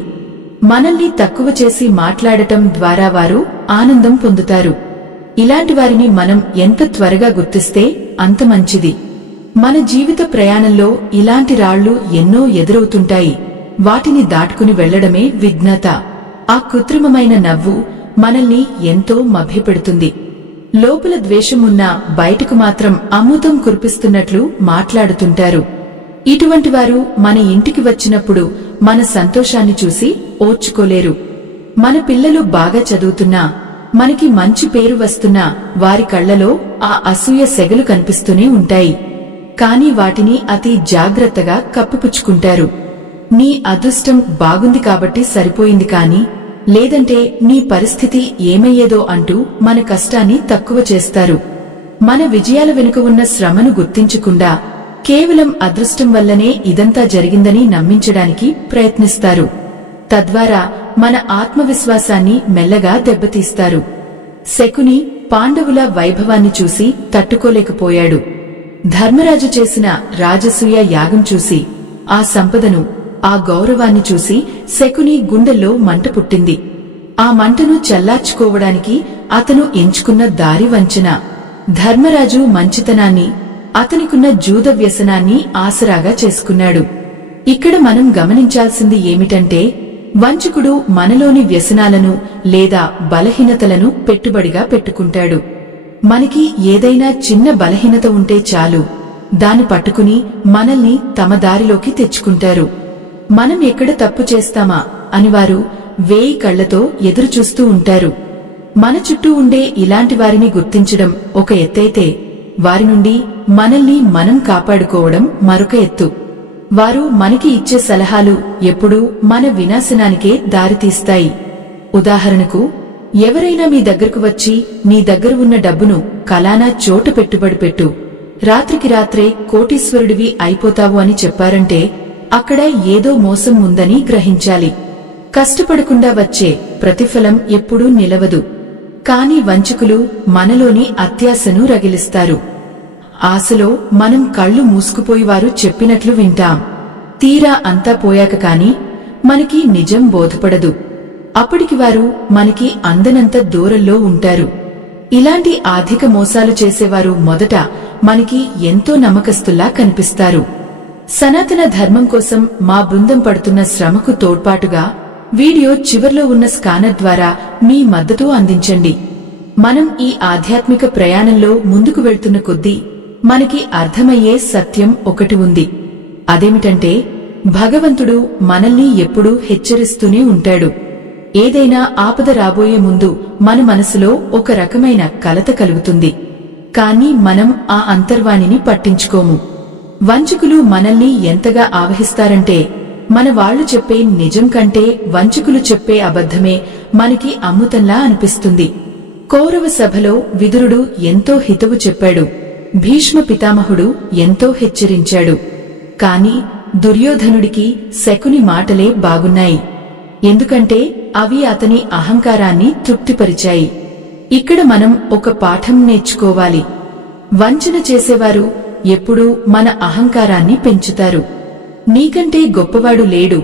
మనల్ని తక్కువ చేసి మాట్లాడటం ద్వారా వారు ఆనందం పొందుతారు. ఇలాంటి వారిని మనం ఎంత త్వరగా గుర్తిస్తే అంత మంచిది. మన జీవిత ప్రయాణంలో ఇలాంటి రాళ్లు ఎన్నో ఎదురవుతుంటాయి. వాటిని దాటుకుని వెళ్లడమే విజ్ఞత. ఆ కృత్రిమమైన నవ్వు మనల్ని ఎంతో మభ్యపెడుతుంది. లోపల ద్వేషమున్నా బయటకు మాత్రం అమృతం కురిపిస్తున్నట్లు మాట్లాడుతుంటారు. ఇటువంటి వారు మన ఇంటికి వచ్చినప్పుడు మన సంతోషాన్ని చూసి ఓర్చుకోలేరు. మన పిల్లలు బాగా చదువుతున్నా, మనకి మంచి పేరు వస్తున్నా వారి కళ్లలో ఆ అసూయ సెగలు కనిపిస్తూనే ఉంటాయి. కాని వాటిని అతి జాగ్రత్తగా కప్పిపుచ్చుకుంటారు. నీ అదృష్టం బాగుంది కాబట్టి సరిపోయింది కాని, లేదంటే నీ పరిస్థితి ఏమయ్యేదో అంటూ మన కష్టాన్ని తక్కువ చేస్తారు. మన విజయాల వెనుక ఉన్న శ్రమను గుర్తించకుండా కేవలం అదృష్టం వల్లనే ఇదంతా జరిగిందని నమ్మించడానికి ప్రయత్నిస్తారు. తద్వారా మన ఆత్మవిశ్వాసాన్ని మెల్లగా దెబ్బతీస్తారు. శకుని పాండవుల వైభవాన్ని చూసి తట్టుకోలేకపోయాడు. ధర్మరాజు చేసిన రాజసూయ యాగం చూసి, ఆ సంపదను, ఆ గౌరవాన్ని చూసి శకుని గుండెల్లో మంట పుట్టింది. ఆ మంటను చల్లార్చుకోవడానికి అతను ఎంచుకున్న దారి వంచన. ధర్మరాజు మంచితనాన్ని, అతనికున్న జూద వ్యసనాన్ని ఆసరాగా చేసుకున్నాడు. ఇక్కడ మనం గమనించాల్సింది ఏమిటంటే, వంచకుడు మనలోని వ్యసనాలను లేదా బలహీనతలను పెట్టుబడిగా పెట్టుకుంటాడు. మనకి ఏదైనా చిన్న బలహీనత ఉంటే చాలు, దాన్ని పట్టుకుని మనల్ని తమ దారిలోకి తెచ్చుకుంటారు. మనం ఎక్కడ తప్పు చేస్తామా అని వారు 1000 కళ్లతో ఎదురుచూస్తూ ఉంటారు. మన చుట్టూ ఉండే ఇలాంటి వారిని గుర్తించడం ఒక ఎత్తైతే, వారి నుండి మనల్ని మనం కాపాడుకోవడం మరొక ఎత్తు. వారు మనకి ఇచ్చే సలహాలు ఎప్పుడూ మన వినాశనానికే దారితీస్తాయి. ఉదాహరణకు, ఎవరైనా మీ దగ్గరకు వచ్చి నీ దగ్గర ఉన్న డబ్బును కలానా చోట పెట్టుబడి పెట్టు, రాత్రికి రాత్రే కోటీశ్వరుడివి అయిపోతావు అని చెప్పారంటే అక్కడ ఏదో మోసం ఉందని గ్రహించాలి. కష్టపడకుండా వచ్చే ప్రతిఫలం ఎప్పుడూ నిలవదు. కాని వంచకులు మనలోని అత్యాశను రగిలిస్తారు. ఆశలో మనం కళ్ళు మూసుకుపోయి వారు చెప్పినట్లు వింటాం. తీరా అంతా పోయాక కాని మనకి నిజం బోధపడదు. అప్పటికి వారు మనకి అందనంత దూరంలో ఉంటారు. ఇలాంటి ఆర్థిక మోసాలు చేసేవారు మొదట మనకి ఎంతో నమ్మకస్తుల్లా కనిపిస్తారు. సనాతన ధర్మం కోసం మా బృందం పడుతున్న శ్రమకు తోడ్పాటుగా వీడియో చివర్లో ఉన్న స్కానర్ ద్వారా మీ మద్దతు అందించండి. మనం ఈ ఆధ్యాత్మిక ప్రయాణంలో ముందుకు వెళ్తున్న కొద్దీ మనకి అర్థమయ్యే సత్యం ఒకటి ఉంది. అదేమిటంటే, భగవంతుడు మనల్ని ఎప్పుడూ హెచ్చరిస్తూనే ఉంటాడు. ఏదైనా ఆపద రాబోయే ముందు మన మనసులో ఒక రకమైన కలత కలుగుతుంది. కాని మనం ఆ అంతర్వాణిని పట్టించుకోము. వంచకులు మనల్ని ఎంతగా ఆవహిస్తారంటే, మన వాళ్లు చెప్పే నిజం కంటే వంచకులు చెప్పే అబద్ధమే మనకి అమృతంలా అనిపిస్తుంది. కౌరవ సభలో విదురుడు ఎంతో హితవు చెప్పాడు. భీష్మ పితామహుడు ఎంతో హెచ్చరించాడు. కాని దుర్యోధనుడికి శకుని మాటలే బాగున్నాయి. ఎందుకంటే అవి అతని అహంకారాన్ని తృప్తిపరిచాయి. ఇక్కడ మనం ఒక పాఠం నేర్చుకోవాలి. వంచన చేసేవారు ఎప్పుడూ మన అహంకారాన్ని పెంచుతారు. నీకంటే గొప్పవాడు లేడు,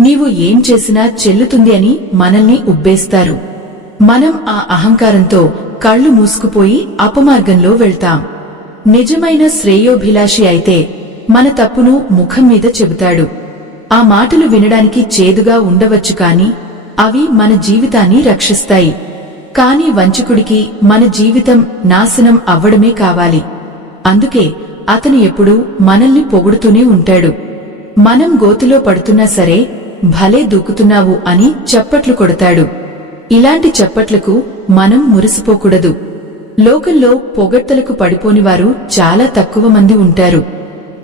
నీవు ఏం చేసినా చెల్లుతుంది అని మనల్ని ఉబ్బేస్తారు. మనం ఆ అహంకారంతో కళ్ళు మూసుకుపోయి అపమార్గంలో వెళ్తాం. నిజమైన శ్రేయోభిలాషి అయితే మన తప్పును ముఖం మీద చెబుతాడు. ఆ మాటలు వినడానికి చేదుగా ఉండవచ్చు కాని అవి మన జీవితాన్ని రక్షిస్తాయి. కాని వంచకుడికి మన జీవితం నాశనం అవ్వడమే కావాలి. అందుకే అతను ఎప్పుడూ మనల్ని పొగుడుతూనే ఉంటాడు. మనం గోతిలో పడుతున్నా సరే, భలే దూకుతున్నావు అని చప్పట్లు కొడతాడు. ఇలాంటి చప్పట్లకు మనం మురిసిపోకూడదు. లోకంలో పొగడ్తలకు పడిపోనివారు చాలా తక్కువ మంది ఉంటారు.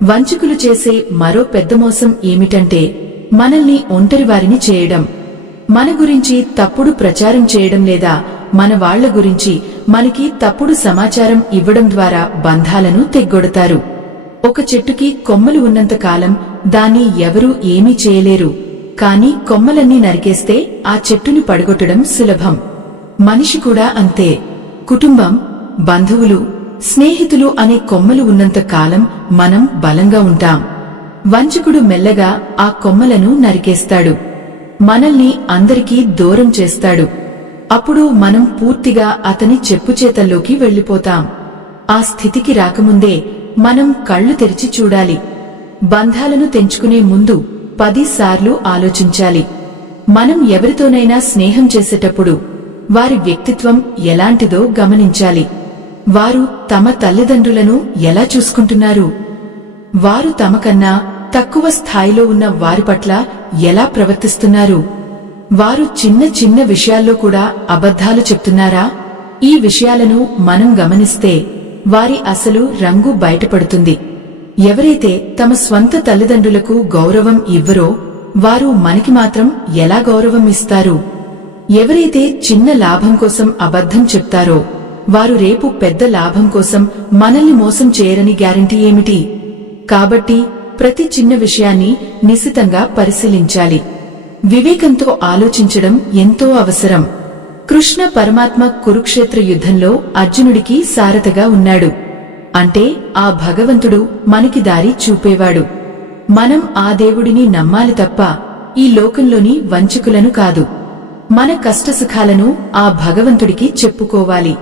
వంచకులు చేసే మరో పెద్ద మోసం ఏమిటంటే మనల్ని ఒంటరివారిని చేయడం. మన గురించి తప్పుడు ప్రచారం చేయడం లేదా మన వాళ్ల గురించి మనకి తప్పుడు సమాచారం ఇవ్వడం ద్వారా బంధాలను తెగ్గొడతారు. ఒక చెట్టుకి కొమ్మలు ఉన్నంత కాలం దాన్ని ఎవరూ ఏమీ చేయలేరు. కాని కొమ్మలన్నీ నరికేస్తే ఆ చెట్టుని పడగొట్టడం సులభం. మనిషి కూడా అంతే. కుటుంబం, బంధువులు, స్నేహితులు అనే కొమ్మలు ఉన్నంత కాలం మనం బలంగా ఉంటాం. వంచకుడు మెల్లగా ఆ కొమ్మలను నరికేస్తాడు. మనల్ని అందరికీ దూరం చేస్తాడు. అప్పుడు మనం పూర్తిగా అతని చెప్పుచేతల్లోకి వెళ్లిపోతాం. ఆ స్థితికి రాకముందే మనం కళ్లు తెరిచి చూడాలి. బంధాలను తెంచుకునే ముందు 10 సార్లు ఆలోచించాలి. మనం ఎవరితోనైనా స్నేహం చేసేటప్పుడు వారి వ్యక్తిత్వం ఎలాంటిదో గమనించాలి. వారు తమ తల్లిదండ్రులను ఎలా చూసుకుంటున్నారు? వారు తమకన్నా తక్కువ స్థాయిలో ఉన్న వారి పట్ల ఎలా ప్రవర్తిస్తున్నారు? వారు చిన్న చిన్న విషయాల్లో కూడా అబద్ధాలు చెప్తున్నారా? ఈ విషయాలను మనం గమనిస్తే వారి అసలు రంగు బయటపడుతుంది. ఎవరైతే తమ స్వంత తల్లిదండ్రులకు గౌరవం ఇవ్వరో వారు మనకి మాత్రం ఎలా గౌరవం ఇస్తారు? ఎవరైతే చిన్న లాభం కోసం అబద్ధం చెప్తారో వారు రేపు పెద్ద లాభం కోసం మనల్ని మోసం చేయరని గ్యారంటీ ఏమిటి? కాబట్టి ప్రతి చిన్న విషయాన్ని నిశితంగా పరిశీలించాలి. వివేకంతో ఆలోచించడం ఎంతో అవసరం. కృష్ణ పరమాత్మ కురుక్షేత్ర యుద్ధంలో అర్జునుడికి సారథిగా ఉన్నాడు. అంటే ఆ భగవంతుడు మనకి దారి చూపేవాడు. మనం ఆ దేవుడిని నమ్మాలి తప్ప ఈ లోకంలోని వంచకులను కాదు. మన కష్టసుఖాలను ఆ భగవంతుడికి చెప్పుకోవాలి.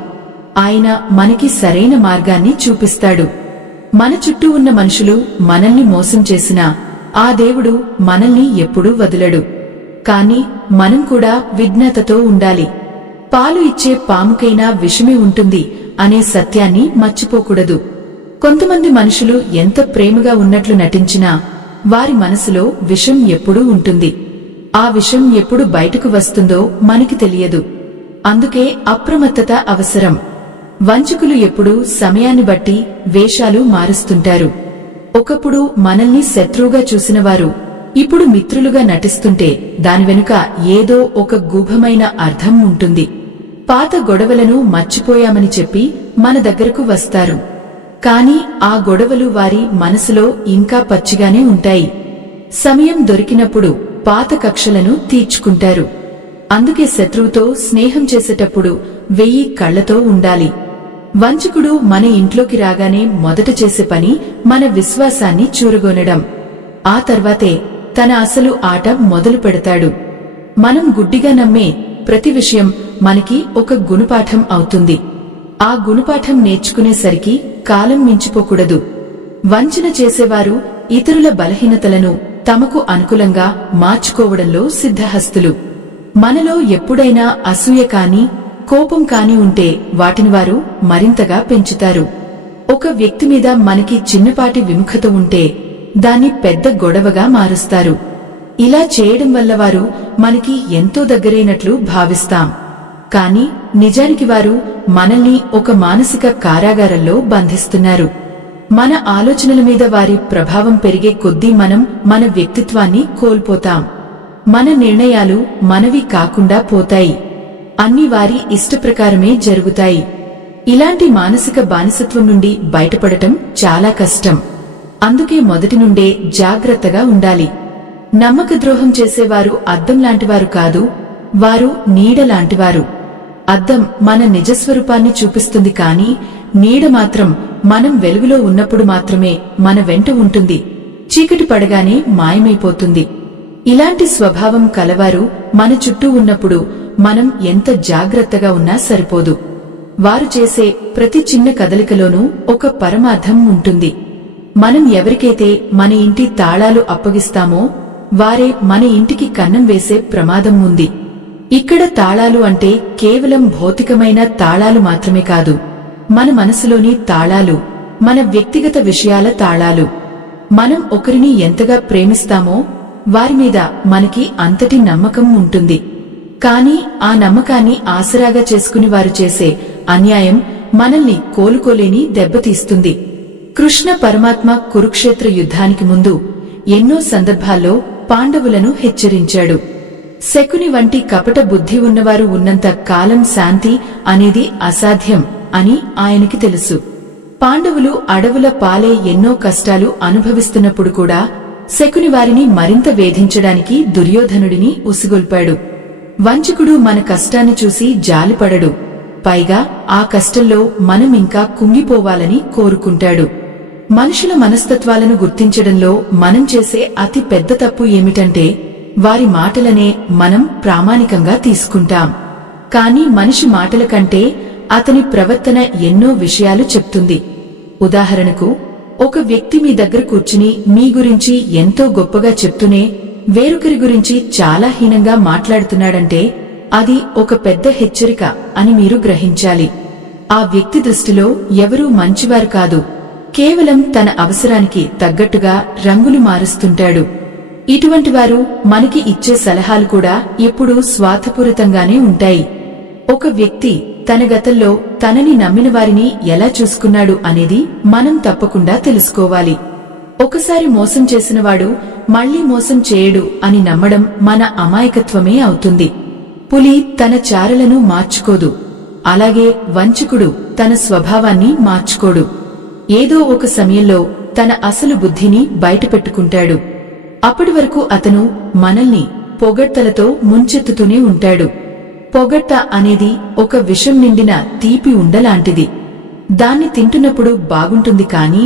ఆయన మనకి సరైన మార్గాన్ని చూపిస్తాడు. మన చుట్టూ ఉన్న మనుషులు మనల్ని మోసం చేసినా ఆ దేవుడు మనల్ని ఎప్పుడూ వదలడు. కాని మనం కూడా విజ్ఞతతో ఉండాలి. పాలు ఇచ్చే పాముకైనా విషమే ఉంటుంది అనే సత్యాన్ని మర్చిపోకూడదు. కొంతమంది మనుషులు ఎంత ప్రేమగా ఉన్నట్లు నటించినా వారి మనసులో విషం ఎప్పుడూ ఉంటుంది. ఆ విషం ఎప్పుడు బయటకు వస్తుందో మనకి తెలియదు. అందుకే అప్రమత్తత అవసరం. వంచకులు ఎప్పుడూ సమయాన్ని బట్టి వేషాలు మారుస్తుంటారు. ఒకప్పుడు మనల్ని శత్రువుగా చూసినవారు ఇప్పుడు మిత్రులుగా నటిస్తుంటే దాని వెనుక ఏదో ఒక గూఢమైన అర్థం ఉంటుంది. పాత గొడవలను మర్చిపోయామని చెప్పి మన దగ్గరకు వస్తారు. కాని ఆ గొడవలు వారి మనసులో ఇంకా పచ్చిగానే ఉంటాయి. సమయం దొరికినప్పుడు పాత కక్షలను తీర్చుకుంటారు. అందుకే శత్రువుతో స్నేహం చేసేటప్పుడు 1000 కళ్లతో ఉండాలి. వంచకుడు మన ఇంట్లోకి రాగానే మొదట చేసే పని మన విశ్వాసాన్ని చూరగొనడం. ఆ తర్వాతే తన అసలు ఆట మొదలు పెడతాడు. మనం గుడ్డిగా నమ్మే ప్రతి విషయం మనకి ఒక గుణపాఠం అవుతుంది. ఆ గుణపాఠం నేర్చుకునేసరికి కాలం మించిపోకూడదు. వంచన చేసేవారు ఇతరుల బలహీనతలను తమకు అనుకూలంగా మార్చుకోవడంలో సిద్ధహస్తులు. మనలో ఎప్పుడైనా అసూయ కాని కోపం కాని ఉంటే వాటిని వారు మరింతగా పెంచుతారు. ఒక వ్యక్తి మీద మనకి చిన్నపాటి విముఖత ఉంటే దాన్ని పెద్ద గొడవగా మారుస్తారు. ఇలా చేయడం వల్ల వారు మనకి ఎంతో దగ్గరైనట్లు భావిస్తాం. కాని నిజానికి వారు మనల్ని ఒక మానసిక కారాగారంలో బంధిస్తున్నారు. మన ఆలోచనల మీద వారి ప్రభావం పెరిగే కొద్దీ మనం మన వ్యక్తిత్వాన్ని కోల్పోతాం. మన నిర్ణయాలు మనవి కాకుండా పోతాయి. అన్ని వారి ఇష్టప్రకారమే జరుగుతాయి. ఇలాంటి మానసిక బానిసత్వం నుండి బయటపడటం చాలా కష్టం. అందుకే మొదటి నుండే జాగ్రత్తగా ఉండాలి. నమ్మక ద్రోహం చేసేవారు అద్దం లాంటివారు కాదు, వారు నీడ లాంటివారు. అద్దం మన నిజస్వరూపాన్ని చూపిస్తుంది కాని నీడ మాత్రం మనం వెలుగులో ఉన్నప్పుడు మాత్రమే మన వెంట ఉంటుంది. చీకటి పడగానే మాయమైపోతుంది. ఇలాంటి స్వభావం కలవారు మన చుట్టూ ఉన్నప్పుడు మనం ఎంత జాగ్రత్తగా ఉన్నా సరిపోదు. వారు చేసే ప్రతి చిన్న కదలికలోనూ ఒక పరమార్థం ఉంటుంది. మనం ఎవరికైతే మన ఇంటి తాళాలు అప్పగిస్తామో వారే మన ఇంటికి కన్నం వేసే ప్రమాదం ఉంది. ఇక్కడ తాళాలు అంటే కేవలం భౌతికమైన తాళాలు మాత్రమే కాదు, మన మనసులోని తాళాలు, మన వ్యక్తిగత విషయాల తాళాలు. మనం ఒకరిని ఎంతగా ప్రేమిస్తామో వారి మీద మనకి అంతటి నమ్మకం ఉంటుంది. కాని ఆ నమ్మకాన్ని ఆసరాగా చేసుకుని వారు చేసే అన్యాయం మనల్ని కోలుకోలేని దెబ్బతీస్తుంది. కృష్ణ పరమాత్మ కురుక్షేత్ర యుద్ధానికి ముందు ఎన్నో సందర్భాల్లో పాండవులను హెచ్చరించాడు. శకుని వంటి కపట బుద్ధి ఉన్నవారు ఉన్నంత కాలం శాంతి అనేది అసాధ్యం అని ఆయనకి తెలుసు. పాండవులు అడవుల పాలే ఎన్నో కష్టాలు అనుభవిస్తున్నప్పుడు కూడా శకుని వారిని మరింత వేధించడానికి దుర్యోధనుడిని ఉసిగొల్పాడు. వంచకుడు మన కష్టాన్ని చూసి జాలిపడడు, పైగా ఆ కష్టంలో మనం ఇంకా కుంగిపోవాలని కోరుకుంటాడు. మనుషుల మనస్తత్వాలను గుర్తించడంలో మనం చేసే అతి పెద్ద తప్పు ఏమిటంటే వారి మాటలనే మనం ప్రామాణికంగా తీసుకుంటాం. కాని మనిషి మాటల కంటే అతని ప్రవర్తన ఎన్నో విషయాలు చెప్తుంది. ఉదాహరణకు, ఒక వ్యక్తి మీ దగ్గర కూర్చుని మీ గురించి ఎంతో గొప్పగా చెప్తూనే వేరొకరి గురించి చాలా హీనంగా మాట్లాడుతున్నాడంటే అది ఒక పెద్ద హెచ్చరిక అని మీరు గ్రహించాలి. ఆ వ్యక్తి దృష్టిలో ఎవరూ మంచివారు కాదు, కేవలం తన అవసరానికి తగ్గట్టుగా రంగులు మారుస్తుంటాడు. ఇటువంటి వారు మనకి ఇచ్చే సలహాలు కూడా ఎప్పుడూ స్వార్థపూరితంగానే ఉంటాయి. ఒక వ్యక్తి తన గతంలో తనని నమ్మిన వారిని ఎలా చూసుకున్నాడు అనేది మనం తప్పకుండా తెలుసుకోవాలి. ఒకసారి మోసం చేసినవాడు మళ్లీ మోసం చేయడు అని నమ్మడం మన అమాయకత్వమే అవుతుంది. పులి తన చారలను మార్చుకోదు, అలాగే వంచకుడు తన స్వభావాన్ని మార్చుకోడు. ఏదో ఒక సమయంలో తన అసలు బుద్ధిని బయటపెట్టుకుంటాడు. అప్పటి వరకు అతను మనల్ని పొగడ్తలతో ముంచెత్తుతూనే ఉంటాడు. పొగడ్త అనేది ఒక విషం నిండిన తీపి ఉండలాంటిది. దాన్ని తింటున్నప్పుడు బాగుంటుంది, కాని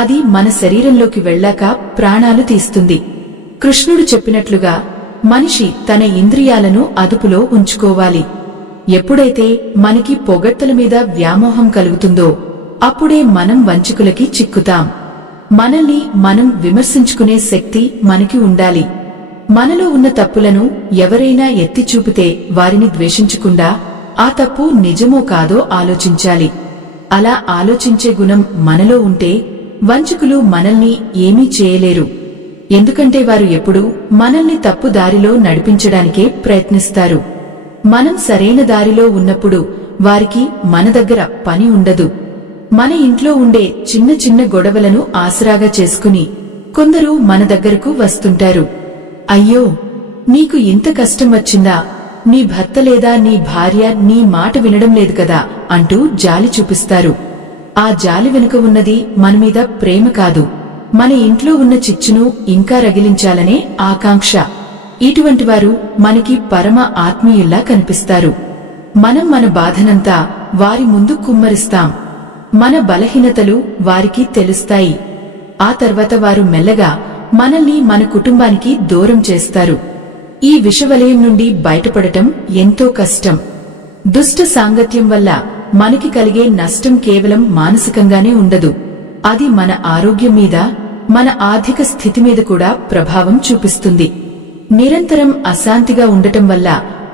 అది మన శరీరంలోకి వెళ్ళాక ప్రాణాలు తీస్తుంది. కృష్ణుడు చెప్పినట్లుగా మనిషి తన ఇంద్రియాలను అదుపులో ఉంచుకోవాలి. ఎప్పుడైతే మనకి పొగడ్తల మీద వ్యామోహం కలుగుతుందో అప్పుడే మనం వంచకులకి చిక్కుతాం. మనల్ని మనం విమర్శించుకునే శక్తి మనకి ఉండాలి. మనలో ఉన్న తప్పులను ఎవరైనా ఎత్తి చూపితే వారిని ద్వేషించకుండా ఆ తప్పు నిజమో కాదో ఆలోచించాలి. అలా ఆలోచించే గుణం మనలో ఉంటే వంచకులు మనల్ని ఏమీ చేయలేరు. ఎందుకంటే వారు ఎప్పుడూ మనల్ని తప్పు దారిలో నడిపించడానికే ప్రయత్నిస్తారు. మనం సరైన దారిలో ఉన్నప్పుడు వారికి మన దగ్గర పని ఉండదు. మన ఇంట్లో ఉండే చిన్న చిన్న గొడవలను ఆసరాగా చేసుకుని కొందరు మన దగ్గరకు వస్తుంటారు. అయ్యో, నీకు ఇంత కష్టం వచ్చిందా? నీ భర్త లేదా నీ భార్య నీ మాట వినడం లేదు కదా అంటూ జాలి చూపిస్తారు. ఆ జాలి వెనుక ఉన్నది మనమీద ప్రేమ కాదు, మన ఇంట్లో ఉన్న చిచ్చును ఇంకా రగిలించాలనే ఆకాంక్ష. ఇటువంటి వారు మనకి పరమ ఆత్మీయుల్లా కనిపిస్తారు. మనం మన బాధనంతా వారి ముందు కుమ్మరిస్తాం. మన బలహీనతలు వారికి తెలుస్తాయి. ఆ తర్వాత వారు మెల్లగా మనల్ని మన కుటుంబానికి దూరం చేస్తారు. ఈ విషవలయం నుండి బయటపడటం ఎంతో కష్టం. దుష్ట సాంగత్యం వల్ల మనకి కలిగే నష్టం కేవలం మానసికంగానే ఉండదు, అది మన ఆరోగ్యం మీద, మన ఆర్థిక స్థితి మీద కూడా ప్రభావం చూపిస్తుంది. నిరంతరం అశాంతిగా ఉండటం వల్ల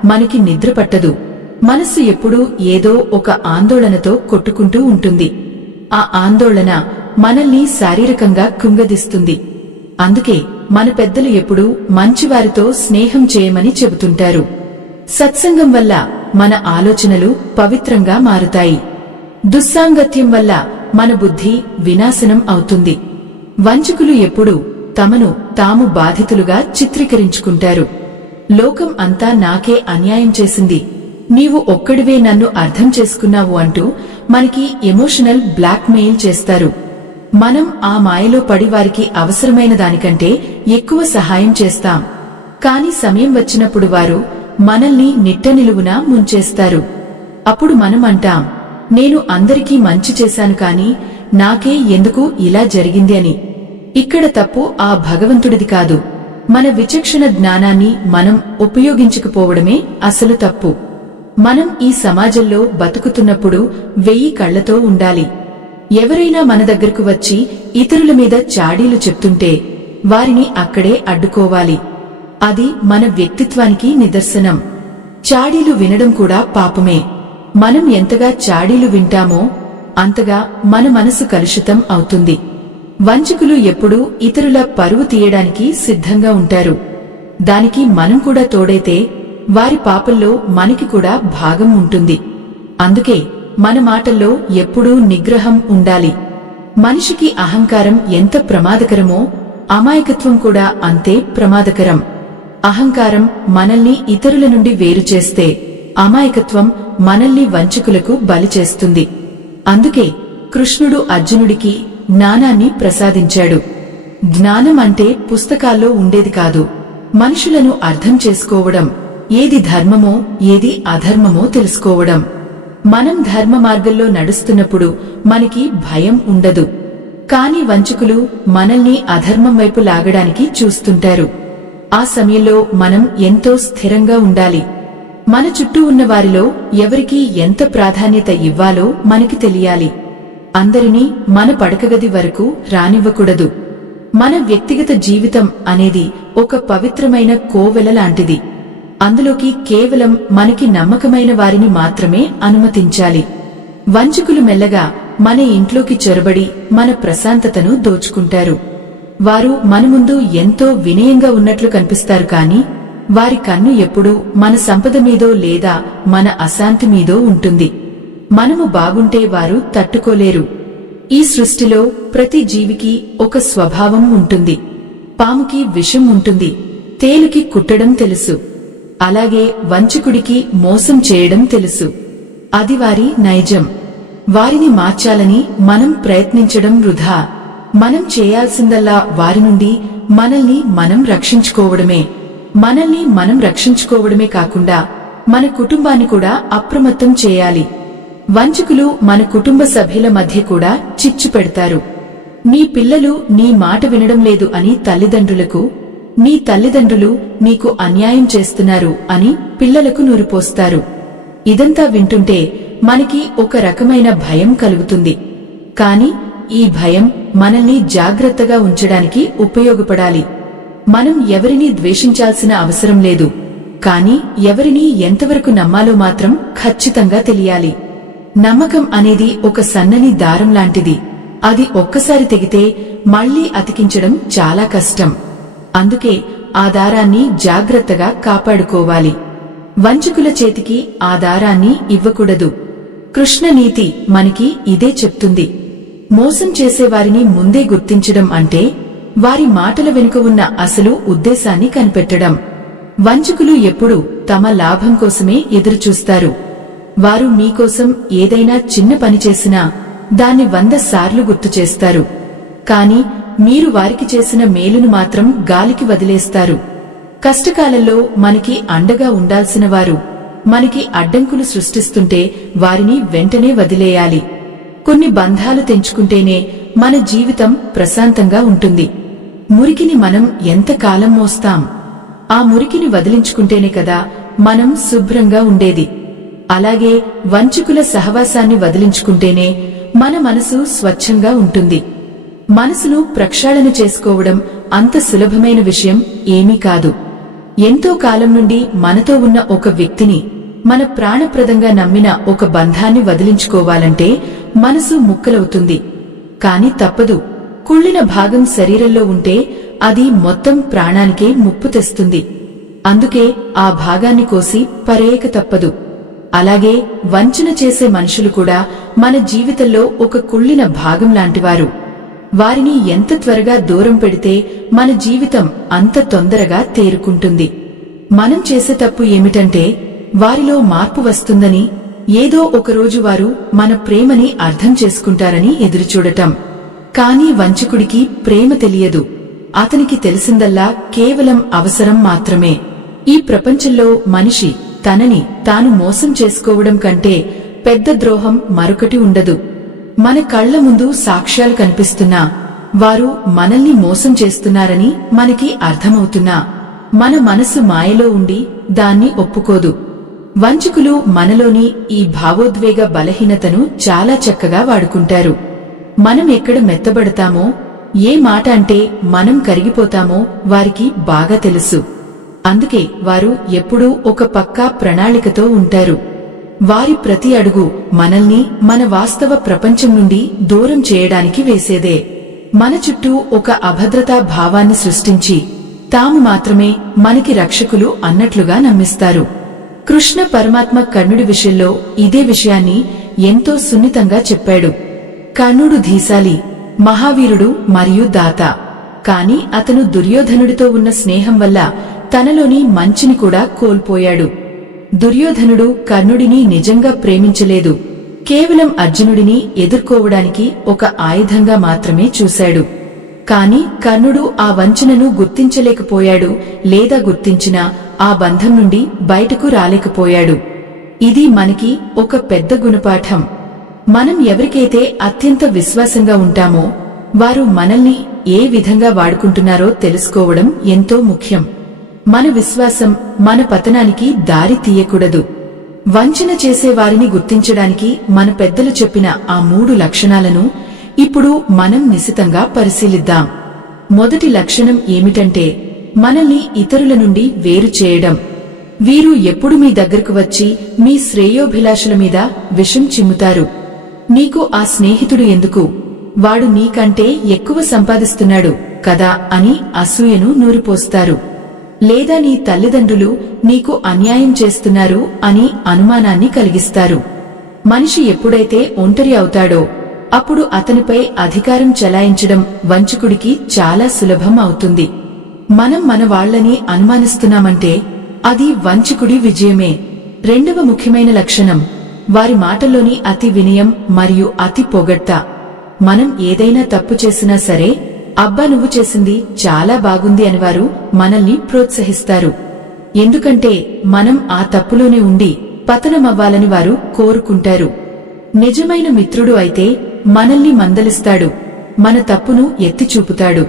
మనకి నిద్ర పట్టదు. మనస్సు ఎప్పుడూ ఏదో ఒక ఆందోళనతో కొట్టుకుంటూ ఉంటుంది. ఆ ఆందోళన మనల్ని శారీరకంగా కుంగదీస్తుంది. అందుకే మన పెద్దలు ఎప్పుడూ మంచివారితో స్నేహం చేయమని చెబుతుంటారు. సత్సంగం వల్ల మన ఆలోచనలు పవిత్రంగా మారుతాయి. దుస్సాంగత్యం వల్ల మన బుద్ధి వినాశనం అవుతుంది. వంచకులు ఎప్పుడూ తమను తాము బాధితులుగా చిత్రీకరించుకుంటారు. లోకం అంతా నాకే అన్యాయం చేసింది, నీవు ఒక్కడివే నన్ను అర్థం చేసుకున్నావు అంటూ మనకి ఎమోషనల్ బ్లాక్ మెయిల్ చేస్తారు. మనం ఆ మాయలో పడి వారికి అవసరమైన దానికంటే ఎక్కువ సహాయం చేస్తాం. కాని సమయం వచ్చినప్పుడు వారు మనల్ని నిట్టనిలువునా ముంచేస్తారు. అప్పుడు మనం అంటాం, నేను అందరికీ మంచి చేశాను కాని నాకే ఎందుకు ఇలా జరిగింది అని. ఇక్కడ తప్పు ఆ భగవంతుడిది కాదు, మన విచక్షణ జ్ఞానాన్ని మనం ఉపయోగించకపోవడమే అసలు తప్పు. మనం ఈ సమాజంలో బతుకుతున్నప్పుడు 1000 కళ్లతో ఉండాలి. ఎవరైనా మన దగ్గరకు వచ్చి ఇతరుల మీద చాడీలు చెప్తుంటే వారిని అక్కడే అడ్డుకోవాలి. అది మన వ్యక్తిత్వానికి నిదర్శనం. చాడీలు వినడం కూడా పాపమే. మనం ఎంతగా చాడీలు వింటామో అంతగా మన మనసు కలుషితం అవుతుంది. వంచకులు ఎప్పుడూ ఇతరుల పరువు తీయడానికి సిద్ధంగా ఉంటారు. దానికి మనం కూడా తోడైతే వారి పాపంలో మనకి కూడా భాగం ఉంటుంది. అందుకే మన మాటల్లో ఎప్పుడూ నిగ్రహం ఉండాలి. మనిషికి అహంకారం ఎంత ప్రమాదకరమో అమాయకత్వం కూడా అంతే ప్రమాదకరం. అహంకారం మనల్ని ఇతరుల నుండి వేరు చేస్తే, అమాయకత్వం మనల్ని వంచకులకు బలి చేస్తుంది. అందుకే కృష్ణుడు అర్జునుడికి జ్ఞానాన్ని ప్రసాదించాడు. జ్ఞానం అంటే పుస్తకాల్లో ఉండేది కాదు, మనుషులను అర్థం చేసుకోవడం, ఏది ధర్మమో ఏది అధర్మమో తెలుసుకోవడం. మనం ధర్మ మార్గంలో నడుస్తున్నప్పుడు మనకి భయం ఉండదు. కాని వంచకులు మనల్ని అధర్మం వైపు లాగడానికి చూస్తుంటారు. ఆ సమయంలో మనం ఎంతో స్థిరంగా ఉండాలి. మన చుట్టూ ఉన్న వారిలో ఎవరికి ఎంత ప్రాధాన్యత ఇవ్వాలో మనకి తెలియాలి. అందరినీ మన పడకగది వరకు రానివ్వకూడదు. మన వ్యక్తిగత జీవితం అనేది ఒక పవిత్రమైన కోవెల లాంటిది. అందులోకి కేవలం మనకి నమ్మకమైన వారిని మాత్రమే అనుమతించాలి. వంచకులు మెల్లగా మన ఇంట్లోకి చొరబడి మన ప్రశాంతతను దోచుకుంటారు. వారు మన ముందు ఎంతో వినయంగా ఉన్నట్లు కనిపిస్తారు, కాని వారి కన్ను ఎప్పుడూ మన సంపద మీదో లేదా మన అశాంతి మీదో ఉంటుంది. మనము బాగుంటే వారు తట్టుకోలేరు. ఈ సృష్టిలో ప్రతి జీవికి ఒక స్వభావం ఉంటుంది. పాముకి విషం ఉంటుంది, తేలుకి కుట్టడం తెలుసు. అలాగే వంచకుడికి మోసం చేయడం తెలుసు. అది వారి నైజం. వారిని మార్చాలని మనం ప్రయత్నించడం వృధా. మనం చేయాల్సిందల్లా వారి నుండి మనల్ని మనం రక్షించుకోవడమే. మనల్ని మనం రక్షించుకోవడమే కాకుండా మన కుటుంబాన్ని కూడా అప్రమత్తం చేయాలి. వంచకులు మన కుటుంబ సభ్యుల మధ్య కూడా చిచ్చు పెడతారు. నీ పిల్లలు నీ మాట వినడం లేదు అని తల్లిదండ్రులకు, నీ తల్లిదండ్రులు నీకు అన్యాయం చేస్తున్నారు అని పిల్లలకు నూరిపోస్తారు. ఇదంతా వింటుంటే మనకి ఒక రకమైన భయం కలుగుతుంది. కాని ఈ భయం మనల్ని జాగ్రత్తగా ఉంచడానికి ఉపయోగపడాలి. మనం ఎవరినీ ద్వేషించాల్సిన అవసరం లేదు, కాని ఎవరిని ఎంతవరకు నమ్మాలో మాత్రం ఖచ్చితంగా తెలియాలి. నమ్మకం అనేది ఒక సన్నని దారం లాంటిది. అది ఒక్కసారి తెగితే మళ్లీ అతికించడం చాలా కష్టం. అందుకే ఆ దారాన్ని జాగ్రత్తగా కాపాడుకోవాలి. వంచకుల చేతికి ఆ దారాన్ని ఇవ్వకూడదు. కృష్ణ నీతి మనకి ఇదే చెప్తుంది. మోసం చేసేవారిని ముందే గుర్తించడం అంటే వారి మాటల వెనుక ఉన్న అసలు ఉద్దేశాన్ని కనిపెట్టడం. వంచకులు ఎప్పుడూ తమ లాభం కోసమే ఎదురుచూస్తారు. వారు మీకోసం ఏదైనా చిన్న పని చేసినా దాన్ని 100 సార్లు గుర్తు చేస్తారు. కాని మీరు వారికి చేసిన మేలును మాత్రం గాలికి వదిలేస్తారు. కష్టకాలంలో మనకి అండగా ఉండాల్సిన వారు మనకి అడ్డంకులు సృష్టిస్తుంటే వారిని వెంటనే వదిలేయాలి. కొన్ని బంధాలు తెంచుకుంటేనే మన జీవితం ప్రశాంతంగా ఉంటుంది. మురికిని మనం ఎంతకాలం మోస్తాం? ఆ మురికిని వదిలించుకుంటేనే కదా మనం శుభ్రంగా ఉండేది. అలాగే వంచకుల సహవాసాన్ని వదిలించుకుంటేనే మన మనసు స్వచ్ఛంగా ఉంటుంది. మనసును ప్రక్షాళన చేసుకోవడం అంత సులభమైన విషయం ఏమీ కాదు. ఎంతో కాలం నుండి మనతో ఉన్న ఒక వ్యక్తిని, మన ప్రాణప్రదంగా నమ్మిన ఒక బంధాన్ని వదిలించుకోవాలంటే మనసు ముక్కలవుతుంది. కాని తప్పదు. కుళ్ళిన భాగం శరీరంలో ఉంటే అది మొత్తం ప్రాణానికే ముప్పు తెస్తుంది. అందుకే ఆ భాగాన్ని కోసి పరేయక తప్పదు. అలాగే వంచన చేసే మనుషులు కూడా మన జీవితంలో ఒక కుళ్ళిన భాగం లాంటివారు. వారిని ఎంత త్వరగా దూరం పెడితే మన జీవితం అంత తొందరగా తేరుకుంటుంది. మనం చేసే తప్పు ఏమిటంటే వారిలో మార్పు వస్తుందని, ఏదో ఒకరోజు వారు మన ప్రేమని అర్థం చేసుకుంటారని ఎదురుచూడటం. కాని వంచకుడికి ప్రేమ తెలియదు. అతనికి తెలిసిందల్లా కేవలం అవసరం మాత్రమే. ఈ ప్రపంచంలో మనిషి తనని తాను మోసం చేసుకోవడం కంటే పెద్ద ద్రోహం మరొకటి ఉండదు. మన కళ్ల ముందు సాక్ష్యాలు కనిపిస్తున్నా, వారు మనల్ని మోసం చేస్తున్నారని మనకి అర్థమవుతున్నా, మన మనసు మాయలో ఉండి దాన్ని ఒప్పుకోదు. వంచకులు మనలోని ఈ భావోద్వేగ బలహీనతను చాలా చక్కగా వాడుకుంటారు. మనం ఎక్కడ మెత్తబడతామో, ఏ మాట అంటే మనం కరిగిపోతామో వారికి బాగా తెలుసు. అందుకే వారు ఎప్పుడూ ఒక పక్కా ప్రణాళికతో ఉంటారు. వారి ప్రతి అడుగు మనల్ని మన వాస్తవ ప్రపంచం నుండి దూరం చేయడానికి వేసేదే. మన చుట్టూ ఒక అభద్రతా భావాన్ని సృష్టించి తాము మాత్రమే మనకి రక్షకులు అన్నట్లుగా నమ్మిస్తారు. కృష్ణ పరమాత్మ కర్ణుడి విషయంలో ఇదే విషయాన్ని ఎంతో సున్నితంగా చెప్పాడు. కర్ణుడు ధీశాలి, మహావీరుడు మరియు దాత. కాని అతను దుర్యోధనుడితో ఉన్న స్నేహం వల్ల తనలోని మంచిని కూడా కోల్పోయాడు. దుర్యోధనుడు కర్ణుడిని నిజంగా ప్రేమించలేదు, కేవలం అర్జునుడిని ఎదుర్కోవడానికి ఒక ఆయుధంగా మాత్రమే చూశాడు. కాని కర్ణుడు ఆ వంచనను గుర్తించలేకపోయాడు, లేదా గుర్తించినా ఆ బంధం నుండి బయటకు రాలేకపోయాడు. ఇది మనకి ఒక పెద్ద గుణపాఠం. మనం ఎవరికైతే అత్యంత విశ్వాసంగా ఉంటామో వారు మనల్ని ఏ విధంగా వాడుకుంటున్నారో తెలుసుకోవడం ఎంతో ముఖ్యం. మన విశ్వాసం మన పతనానికి దారి తీయకూడదు. వంచన చేసే వారిని గుర్తించడానికి మన పెద్దలు చెప్పిన ఆ 3 లక్షణాలను ఇప్పుడు మనం నిశితంగా పరిశీలిద్దాం. మొదటి లక్షణం ఏమిటంటే మనల్ని ఇతరుల నుండి వేరు చేయడం. వీరు ఎప్పుడు మీ దగ్గరకు వచ్చి మీ శ్రేయోభిలాషుల మీద విషం చిమ్ముతారు. నీకు ఆ స్నేహితుడు ఎందుకు, వాడు నీకంటే ఎక్కువ సంపాదిస్తున్నాడు కదా అని అసూయను నూరిపోస్తారు. లేదా నీ తల్లిదండ్రులు నీకు అన్యాయం చేస్తున్నారు అని అనుమానాన్ని కలిగిస్తారు. మనిషి ఎప్పుడైతే ఒంటరి అవుతాడో అప్పుడు అతనిపై అధికారం చెలాయించడం వంచకుడికి చాలా సులభం అవుతుంది. మనం మన వాళ్లని అనుమానిస్తున్నామంటే అది వంచకుడి విజయమే. రెండవ ముఖ్యమైన లక్షణం వారి మాటల్లోని అతి వినయం మరియు అతి పొగడ్త. మనం ఏదైనా తప్పు చేసినా సరే, అబ్బా నువ్వు చేసింది చాలా బాగుంది అని వారు మనల్ని ప్రోత్సహిస్తారు. ఎందుకంటే మనం ఆ తప్పులోనే ఉండి పతనమవ్వాలని వారు కోరుకుంటారు. నిజమైన మిత్రుడు అయితే మనల్ని మందలిస్తాడు, మన తప్పును ఎత్తి చూపుతాడు.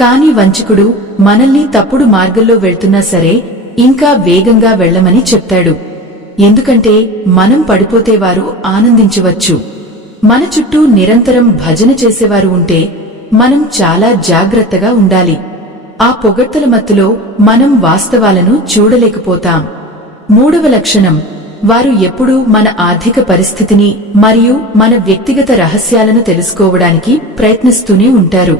కాని వంచకుడు మనల్ని తప్పుడు మార్గంలో వెళ్తున్నా సరే ఇంకా వేగంగా వెళ్లమని చెప్తాడు. ఎందుకంటే మనం పడిపోతే వారు ఆనందించవచ్చు. మన చుట్టూ నిరంతరం భజన చేసేవారు ఉంటే మనం చాలా జాగ్రత్తగా ఉండాలి. ఆ పొగడ్తల మత్తులో మనం వాస్తవాలను చూడలేకపోతాం. మూడవ లక్షణం వారు ఎప్పుడూ మన ఆర్థిక పరిస్థితిని మరియు మన వ్యక్తిగత రహస్యాలను తెలుసుకోవడానికి ప్రయత్నిస్తూనే ఉంటారు.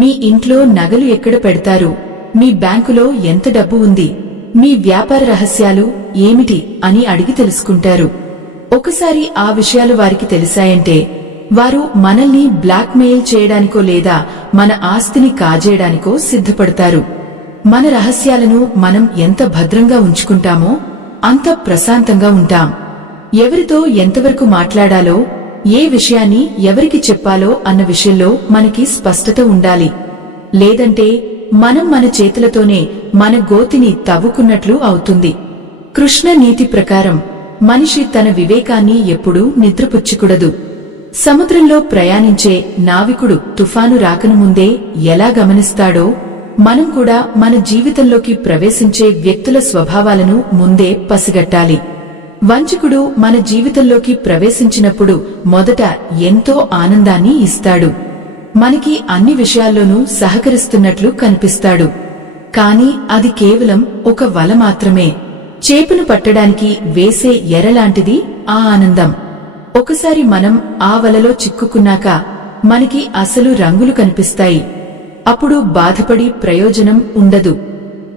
మీ ఇంట్లో నగలు ఎక్కడ పెడతారు, మీ బ్యాంకులో ఎంత డబ్బు ఉంది, మీ వ్యాపార రహస్యాలు ఏమిటి అని అడిగి తెలుసుకుంటారు. ఒకసారి ఆ విషయాలు వారికి తెలిసాయంటే వారు మనల్ని బ్లాక్మెయిల్ చేయడానికో లేదా మన ఆస్తిని కాజేయడానికో సిద్ధపడతారు. మన రహస్యాలను మనం ఎంత భద్రంగా ఉంచుకుంటామో అంత ప్రశాంతంగా ఉంటాం. ఎవరితో ఎంతవరకు మాట్లాడాలో, ఏ విషయాన్ని ఎవరికి చెప్పాలో అన్న విషయంలో మనకి స్పష్టత ఉండాలి. లేదంటే మనం మన చేతులతోనే మన గోతిని తవ్వుకున్నట్లు అవుతుంది. కృష్ణ నీతి ప్రకారం మనిషి తన వివేకాన్ని ఎప్పుడూ నిద్రపుచ్చకూడదు. సముద్రంలో ప్రయాణించే నావికుడు తుఫాను రాకముందే ఎలా గమనిస్తాడో మనం కూడా మన జీవితంలోకి ప్రవేశించే వ్యక్తుల స్వభావాలను ముందే పసిగట్టాలి. వంచకుడు మన జీవితంలోకి ప్రవేశించినప్పుడు మొదట ఎంతో ఆనందాన్ని ఇస్తాడు. మనకి అన్ని విషయాల్లోనూ సహకరిస్తున్నట్లు కనిపిస్తాడు. కాని అది కేవలం ఒక వల మాత్రమే. చేపను పట్టడానికి వేసే ఎరలాంటిది ఆ ఆనందం. ఒకసారి మనం ఆ వలలో చిక్కుకున్నాక మనకి అసలు రంగులు కనిపిస్తాయి. అప్పుడు బాధపడి ప్రయోజనం ఉండదు.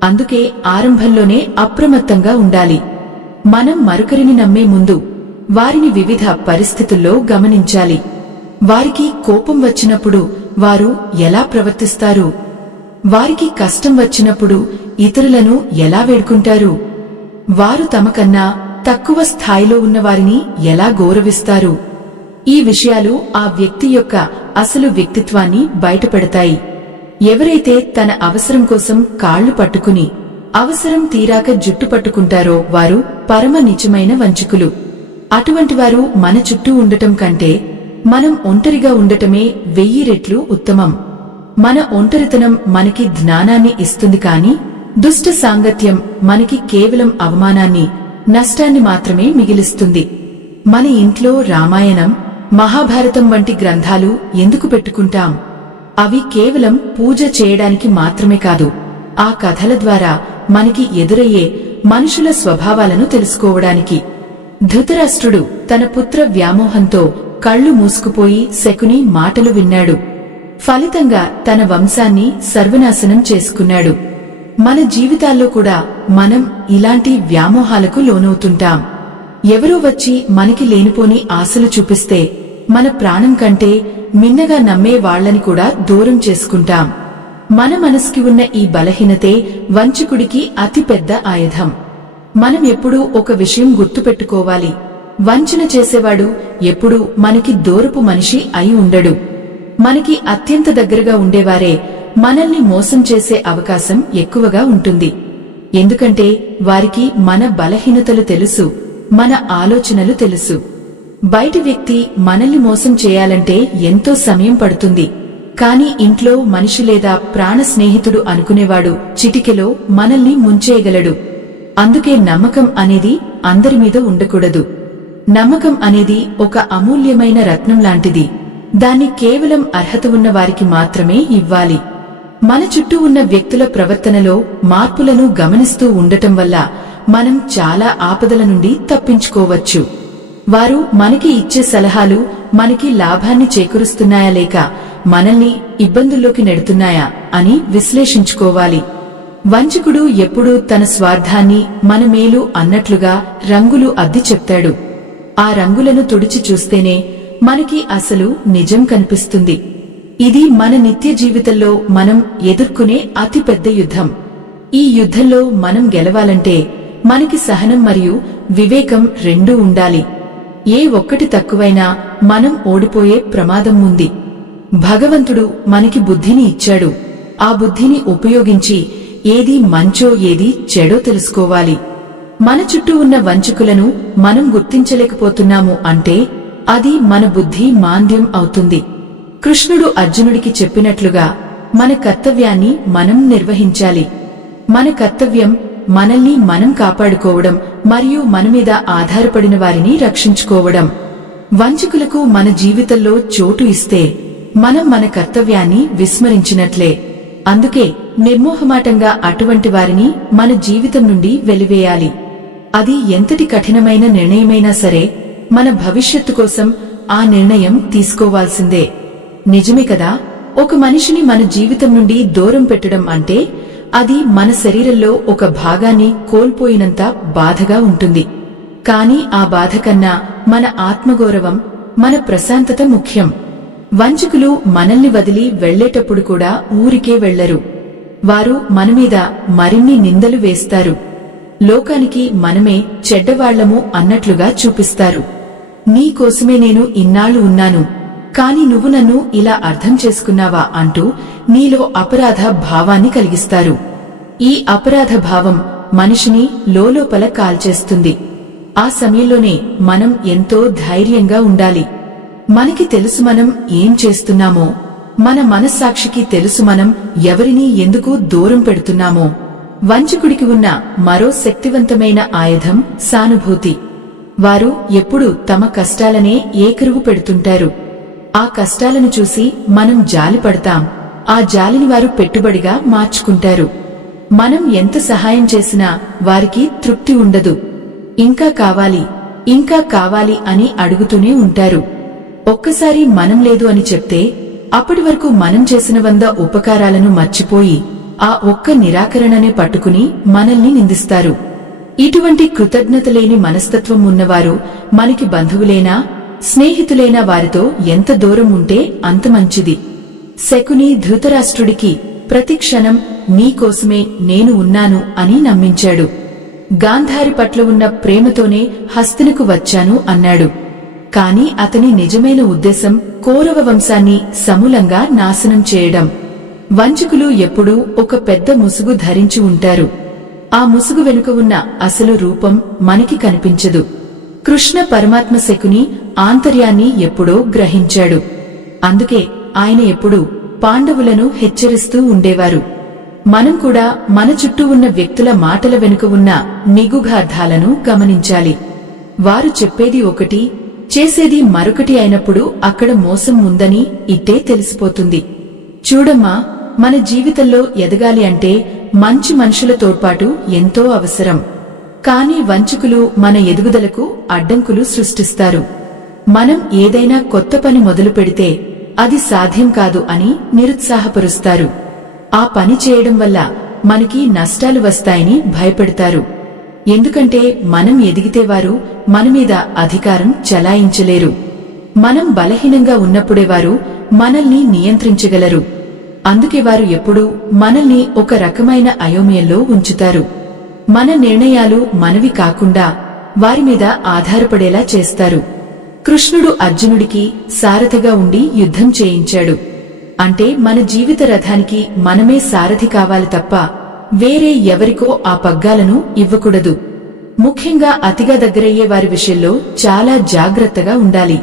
అందుకే ఆరంభంలోనే అప్రమత్తంగా ఉండాలి. మనం మరొకరిని నమ్మే ముందు వారిని వివిధ పరిస్థితుల్లో గమనించాలి. వారికి కోపం వచ్చినప్పుడు వారు ఎలా ప్రవర్తిస్తారు, వారికి కష్టం వచ్చినప్పుడు ఇతరులను ఎలా వేడుకుంటారు, వారు తమకన్నా తక్కువ స్థాయిలో ఉన్న వారిని ఎలా గౌరవిస్తారు. ఈ విషయాలు ఆ వ్యక్తి యొక్క అసలు వ్యక్తిత్వాన్ని బయటపెడతాయి. ఎవరైతే తన అవసరం కోసం కాళ్లు పట్టుకుని అవసరం తీరాక జుట్టు పట్టుకుంటారో వారు పరమ నిజమైన వంచకులు. అటువంటి వారు మన చుట్టూ ఉండటం కంటే మనం ఒంటరిగా ఉండటమే 1000 రెట్లు ఉత్తమం. మన ఒంటరితనం మనకి జ్ఞానాన్ని ఇస్తుంది కాని దుష్ట సాంగత్యం మనకి కేవలం అవమానాన్ని, నష్టాన్ని మాత్రమే మిగిలిస్తుంది. మన ఇంట్లో రామాయణం, మహాభారతం వంటి గ్రంథాలు ఎందుకు పెట్టుకుంటాం? అవి కేవలం పూజ చేయడానికి మాత్రమే కాదు, ఆ కథల ద్వారా మనకి ఎదురయ్యే మనుషుల స్వభావాలను తెలుసుకోవడానికి. ధృతరాష్ట్రుడు తన పుత్ర వ్యామోహంతో కళ్ళు మూసుకుపోయి శకుని మాటలు విన్నాడు. ఫలితంగా తన వంశాన్ని సర్వనాశనం చేసుకున్నాడు. మన జీవితాల్లో కూడా మనం ఇలాంటి వ్యామోహాలకు లోనవుతుంటాం. ఎవరో వచ్చి మనకి లేనిపోని ఆశలు చూపిస్తే మన ప్రాణం కంటే మిన్నగా నమ్మే వాళ్లని కూడా దూరం చేసుకుంటాం. మన మనసుకి ఉన్న ఈ బలహీనతే వంచకుడికి అతి పెద్ద ఆయుధం. మనం ఎప్పుడూ ఒక విషయం గుర్తుపెట్టుకోవాలి, వంచన చేసేవాడు ఎప్పుడూ మనకి దూరపు మనిషి అయి ఉండడు. మనకి అత్యంత దగ్గరగా ఉండేవారే మనల్ని మోసం చేసే అవకాశం ఎక్కువగా ఉంటుంది. ఎందుకంటే వారికి మన బలహీనతలు తెలుసు, మన ఆలోచనలు తెలుసు. బయటి వ్యక్తి మనల్ని మోసం చేయాలంటే ఎంతో సమయం పడుతుంది. కాని ఇంట్లో మనిషి లేదా ప్రాణ స్నేహితుడు అనుకునేవాడు చిటికెలో మనల్ని ముంచేయగలడు. అందుకే నమ్మకం అనేది అందరి మీద ఉండకూడదు. నమ్మకం అనేది ఒక అమూల్యమైన రత్నం లాంటిది. దాన్ని కేవలం అర్హత ఉన్న వారికి మాత్రమే ఇవ్వాలి. మన చుట్టూ ఉన్న వ్యక్తుల ప్రవర్తనలో మార్పులను గమనిస్తూ ఉండటం వల్ల మనం చాలా ఆపదల నుండి తప్పించుకోవచ్చు. వారు మనకి ఇచ్చే సలహాలు మనకి లాభాన్ని చేకూరుస్తున్నాయా లేక మనల్ని ఇబ్బందుల్లోకి నెడుతున్నాయా అని విశ్లేషించుకోవాలి. వంచకుడు ఎప్పుడూ తన స్వార్థాన్ని మన మేలు అన్నట్లుగా రంగులు అద్ది చెప్తాడు. ఆ రంగులను తుడిచి చూస్తేనే మనకి అసలు నిజం కనిపిస్తుంది. ఇది మన నిత్య జీవితంలో మనం ఎదుర్కొనే అతిపెద్ద యుద్ధం. ఈ యుద్ధంలో మనం గెలవాలంటే మనకి సహనం మరియు వివేకం రెండూ ఉండాలి. ఏ ఒక్కటి తక్కువైనా మనం ఓడిపోయే ప్రమాదం ఉంది. భగవంతుడు మనకి బుద్ధిని ఇచ్చాడు. ఆ బుద్ధిని ఉపయోగించి ఏది మంచో ఏది చెడో తెలుసుకోవాలి. మన చుట్టూ ఉన్న వంచకులను మనం గుర్తించలేకపోతున్నాము అంటే అది మన బుద్ధి మాంద్యం అవుతుంది. కృష్ణుడు అర్జునుడికి చెప్పినట్లుగా మన కర్తవ్యాన్ని మనం నిర్వహించాలి. మన కర్తవ్యం మనల్ని మనం కాపాడుకోవడం మరియు మనమీద ఆధారపడిన వారిని రక్షించుకోవడం. వంచకులకు మన జీవితంలో చోటు ఇస్తే మనం మన కర్తవ్యాన్ని విస్మరించినట్లే. అందుకే నిర్మోహమాటంగా అటువంటి వారిని మన జీవితం నుండి వెలివేయాలి. అది ఎంతటి కఠినమైన నిర్ణయమైనా సరే మన భవిష్యత్తు కోసం ఆ నిర్ణయం తీసుకోవాల్సిందే. నిజమే కదా? ఒక మనిషిని మన జీవితం నుండి దూరం పెట్టడం అంటే అది మన శరీరంలో ఒక భాగాన్ని కోల్పోయినంత బాధగా ఉంటుంది. కాని ఆ బాధ కన్నా మన ఆత్మగౌరవం, మన ప్రశాంతత ముఖ్యం. వంచకులు మనల్ని వదిలి వెళ్లేటప్పుడు కూడా ఊరికే వెళ్లరు. వారు మనమీద మరిన్ని నిందలు వేస్తారు. లోకానికి మనమే చెడ్డవాళ్లము అన్నట్లుగా చూపిస్తారు. నీకోసమే నేను ఇన్నాళ్లు ఉన్నాను, కాని నువ్వు నన్ను ఇలా అర్థం చేసుకున్నావా అంటూ నీలో అపరాధ భావాన్ని కలిగిస్తారు. ఈ అపరాధ భావం మనిషిని లోలోపల కాల్చేస్తుంది. ఆ సమయంలోనే మనం ఎంతో ధైర్యంగా ఉండాలి. మనకి తెలుసు మనం ఏం చేస్తున్నామో, మన మనస్సాక్షికి తెలుసు మనం ఎవరిని ఎందుకు దూరం పెడుతున్నామో. వంచకుడికి ఉన్న మరో శక్తివంతమైన ఆయుధం సానుభూతి. వారు ఎప్పుడూ తమ కష్టాలనే ఏకరువు పెడుతుంటారు. ఆ కష్టాలను చూసి మనం జాలిపడతాం. ఆ జాలిని వారు పెట్టుబడిగా మార్చుకుంటారు. మనం ఎంత సహాయం చేసినా వారికి తృప్తి ఉండదు. ఇంకా కావాలి, ఇంకా కావాలి అని అడుగుతూనే ఉంటారు. ఒక్కసారి మనం లేదు అని చెప్తే అప్పటి వరకు మనం చేసిన 100 ఉపకారాలను మర్చిపోయి ఆ ఒక్క నిరాకరణనే పట్టుకుని మనల్ని నిందిస్తారు. ఇటువంటి కృతజ్ఞత లేని మనస్తత్వం ఉన్నవారు మనకి బంధువులేనా, స్నేహితులైన వారితో ఎంత దూరం ఉంటే అంత మంచిది. శకుని ధృతరాష్ట్రుడికి ప్రతి క్షణం నీకోసమే నేను ఉన్నాను అని నమ్మించాడు. గాంధారి పట్ల ఉన్న ప్రేమతోనే హస్తినకు వచ్చాను అన్నాడు. కాని అతని నిజమైన ఉద్దేశం కౌరవ వంశాన్ని సమూలంగా నాశనం చేయడం. వంచకులు ఎప్పుడూ ఒక పెద్ద ముసుగు ధరించి ఉంటారు. ఆ ముసుగు వెనుక ఉన్న అసలు రూపం మనకి కనిపించదు. కృష్ణ పరమాత్మ శకుని ఆంతర్యాన్ని ఎప్పుడో గ్రహించాడు. అందుకే ఆయన ఎప్పుడూ పాండవులను హెచ్చరిస్తూ ఉండేవారు. మనం కూడా మన చుట్టూ ఉన్న వ్యక్తుల మాటల వెనుక ఉన్న నిగూఢార్థాలను గమనించాలి. వారు చెప్పేది ఒకటి, చేసేది మరొకటి అయినప్పుడు అక్కడ మోసం ఉందని ఇట్టే తెలిసిపోతుంది. చూడమ్మా, మన జీవితంలో ఎదగాలి అంటే మంచి మనుషుల తోడ్పాటు ఎంతో అవసరం. కాని వంచకులు మన ఎదుగుదలకు అడ్డంకులు సృష్టిస్తారు. మనం ఏదైనా కొత్త పని మొదలు పెడితే అది సాధ్యం కాదు అని నిరుత్సాహపరుస్తారు. ఆ పని చేయడం వల్ల మనకి నష్టాలు వస్తాయని భయపెడతారు. ఎందుకంటే మనం ఎదిగితే వారు మనమీద అధికారం చలాయించలేరు. మనం బలహీనంగా ఉన్నప్పుడే వారు మనల్ని నియంత్రించగలరు. అందుకే వారు ఎప్పుడూ మనల్ని ఒక రకమైన అయోమయంలో ఉంచుతారు. మన నిర్ణయాలు మనవి కాకుండా వారి మీద ఆధారపడేలా చేస్తారు. కృష్ణుడు అర్జునుడికి సారథిగా ఉండి యుద్ధం చేయించాడు. అంటే మన జీవిత రథానికి మనమే సారథి కావాలి తప్ప వేరే ఎవరికో ఆ పగ్గాలను ఇవ్వకూడదు. ముఖ్యంగా అతిగా దగ్గరయ్యే వారి విషయంలో చాలా జాగ్రత్తగా ఉండాలి.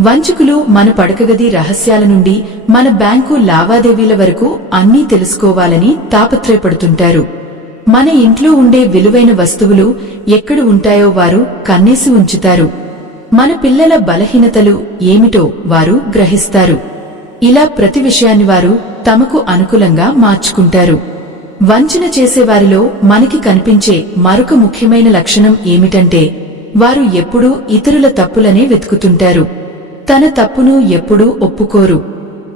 వంచకులు మన పడకగది రహస్యాల నుండి మన బ్యాంకు లావాదేవీల వరకు అన్నీ తెలుసుకోవాలని తాపత్రయపడుతుంటారు. మన ఇంట్లో ఉండే విలువైన వస్తువులు ఎక్కడ ఉంటాయో వారు కన్నేసి ఉంచుతారు. మన పిల్లల బలహీనతలు ఏమిటో వారు గ్రహిస్తారు. ఇలా ప్రతి విషయాన్ని వారు తమకు అనుకూలంగా మార్చుకుంటారు. వంచన చేసేవారిలో మనకి కనిపించే మరొక ముఖ్యమైన లక్షణం ఏమిటంటే వారు ఎప్పుడూ ఇతరుల తప్పులనే వెతుకుతుంటారు. తన తప్పును ఎప్పుడూ ఒప్పుకోరు.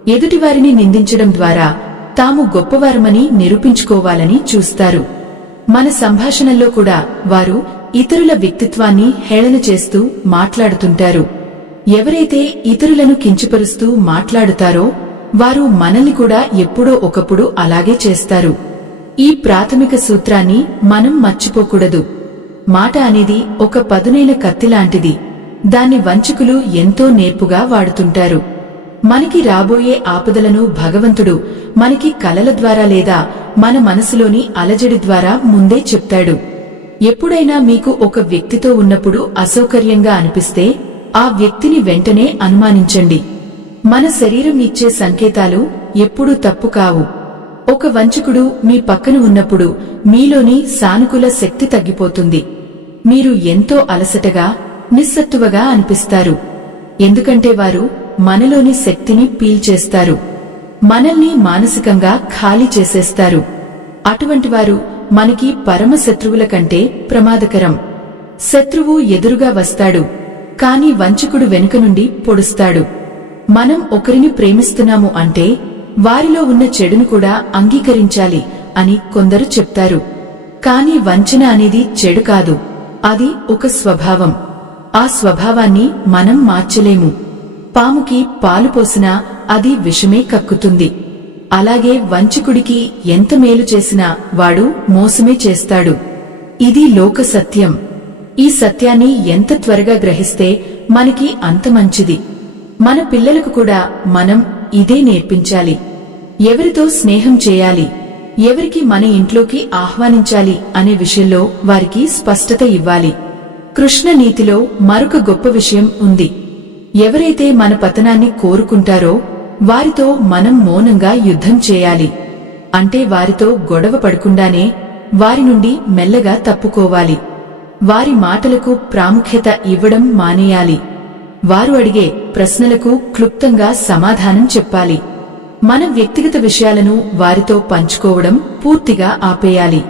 ఎదుటివారిని నిందించడం ద్వారా తాము గొప్పవారమని నిరూపించుకోవాలని చూస్తారు. మన సంభాషణల్లో కూడా వారు ఇతరుల వ్యక్తిత్వాన్ని హేళన చేస్తూ మాట్లాడుతుంటారు. ఎవరైతే ఇతరులను కించపరుస్తూ మాట్లాడుతారో వారు మనల్ని కూడా ఎప్పుడో ఒకప్పుడు అలాగే చేస్తారు. ఈ ప్రాథమిక సూత్రాన్ని మనం మర్చిపోకూడదు. మాట అనేది ఒక పదునైన కత్తిలాంటిది. దాన్ని వంచకులు ఎంతో నేర్పుగా వాడుతుంటారు. మనకి రాబోయే ఆపదలను భగవంతుడు మనకి కలల ద్వారా లేదా మన మనసులోని అలజడి ద్వారా ముందే చెప్తాడు. ఎప్పుడైనా మీకు ఒక వ్యక్తితో ఉన్నప్పుడు అసౌకర్యంగా అనిపిస్తే ఆ వ్యక్తిని వెంటనే అనుమానించండి. మన శరీరం ఇచ్చే సంకేతాలు ఎప్పుడూ తప్పు కావు. ఒక వంచకుడు మీ పక్కన ఉన్నప్పుడు మీలోని సానుకూల శక్తి తగ్గిపోతుంది. మీరు ఎంతో అలసటగా నిస్సత్తువగా అనిపిస్తారు. ఎందుకంటే వారు మనలోని శక్తిని పీల్చేస్తారు. మనల్ని మానసికంగా ఖాళీ చేసేస్తారు. అటువంటి వారు మనకి పరమ శత్రువుల కంటే ప్రమాదకరం. శత్రువు ఎదురుగా వస్తాడు, కాని వంచకుడు వెనుక నుండి పొడుస్తాడు. మనం ఒకరిని ప్రేమిస్తున్నాము అంటే వారిలో ఉన్న చెడును కూడా అంగీకరించాలి అని కొందరు చెప్తారు. కాని వంచన అనేది చెడు కాదు, అది ఒక స్వభావం. ఆ స్వభావాన్ని మనం మార్చలేము. పాముకి పాలు పోసినా అది విషమే కక్కుతుంది. అలాగే వంచకుడికి ఎంత మేలు చేసినా వాడు మోసమే చేస్తాడు. ఇది లోక సత్యం. ఈ సత్యాన్ని ఎంత త్వరగా గ్రహిస్తే మనకి అంత మంచిది. మన పిల్లలకు కూడా మనం ఇదే నేర్పించాలి. ఎవరితో స్నేహం చేయాలి, ఎవరికి మన ఇంట్లోకి ఆహ్వానించాలి అనే విషయంలో వారికి స్పష్టత ఇవ్వాలి. కృష్ణ నీతిలో మరొక గొప్ప విషయం ఉంది. ఎవరైతే మన పతనాన్ని కోరుకుంటారో వారితో మనం మౌనంగా యుద్ధం చేయాలి. అంటే వారితో గొడవ పడకుండానే వారి నుండి మెల్లగా తప్పుకోవాలి. వారి మాటలకు ప్రాముఖ్యత ఇవ్వడం మానేయాలి. వారు అడిగే ప్రశ్నలకు క్లుప్తంగా సమాధానం చెప్పాలి. మన వ్యక్తిగత విషయాలను వారితో పంచుకోవడం పూర్తిగా ఆపేయాలి.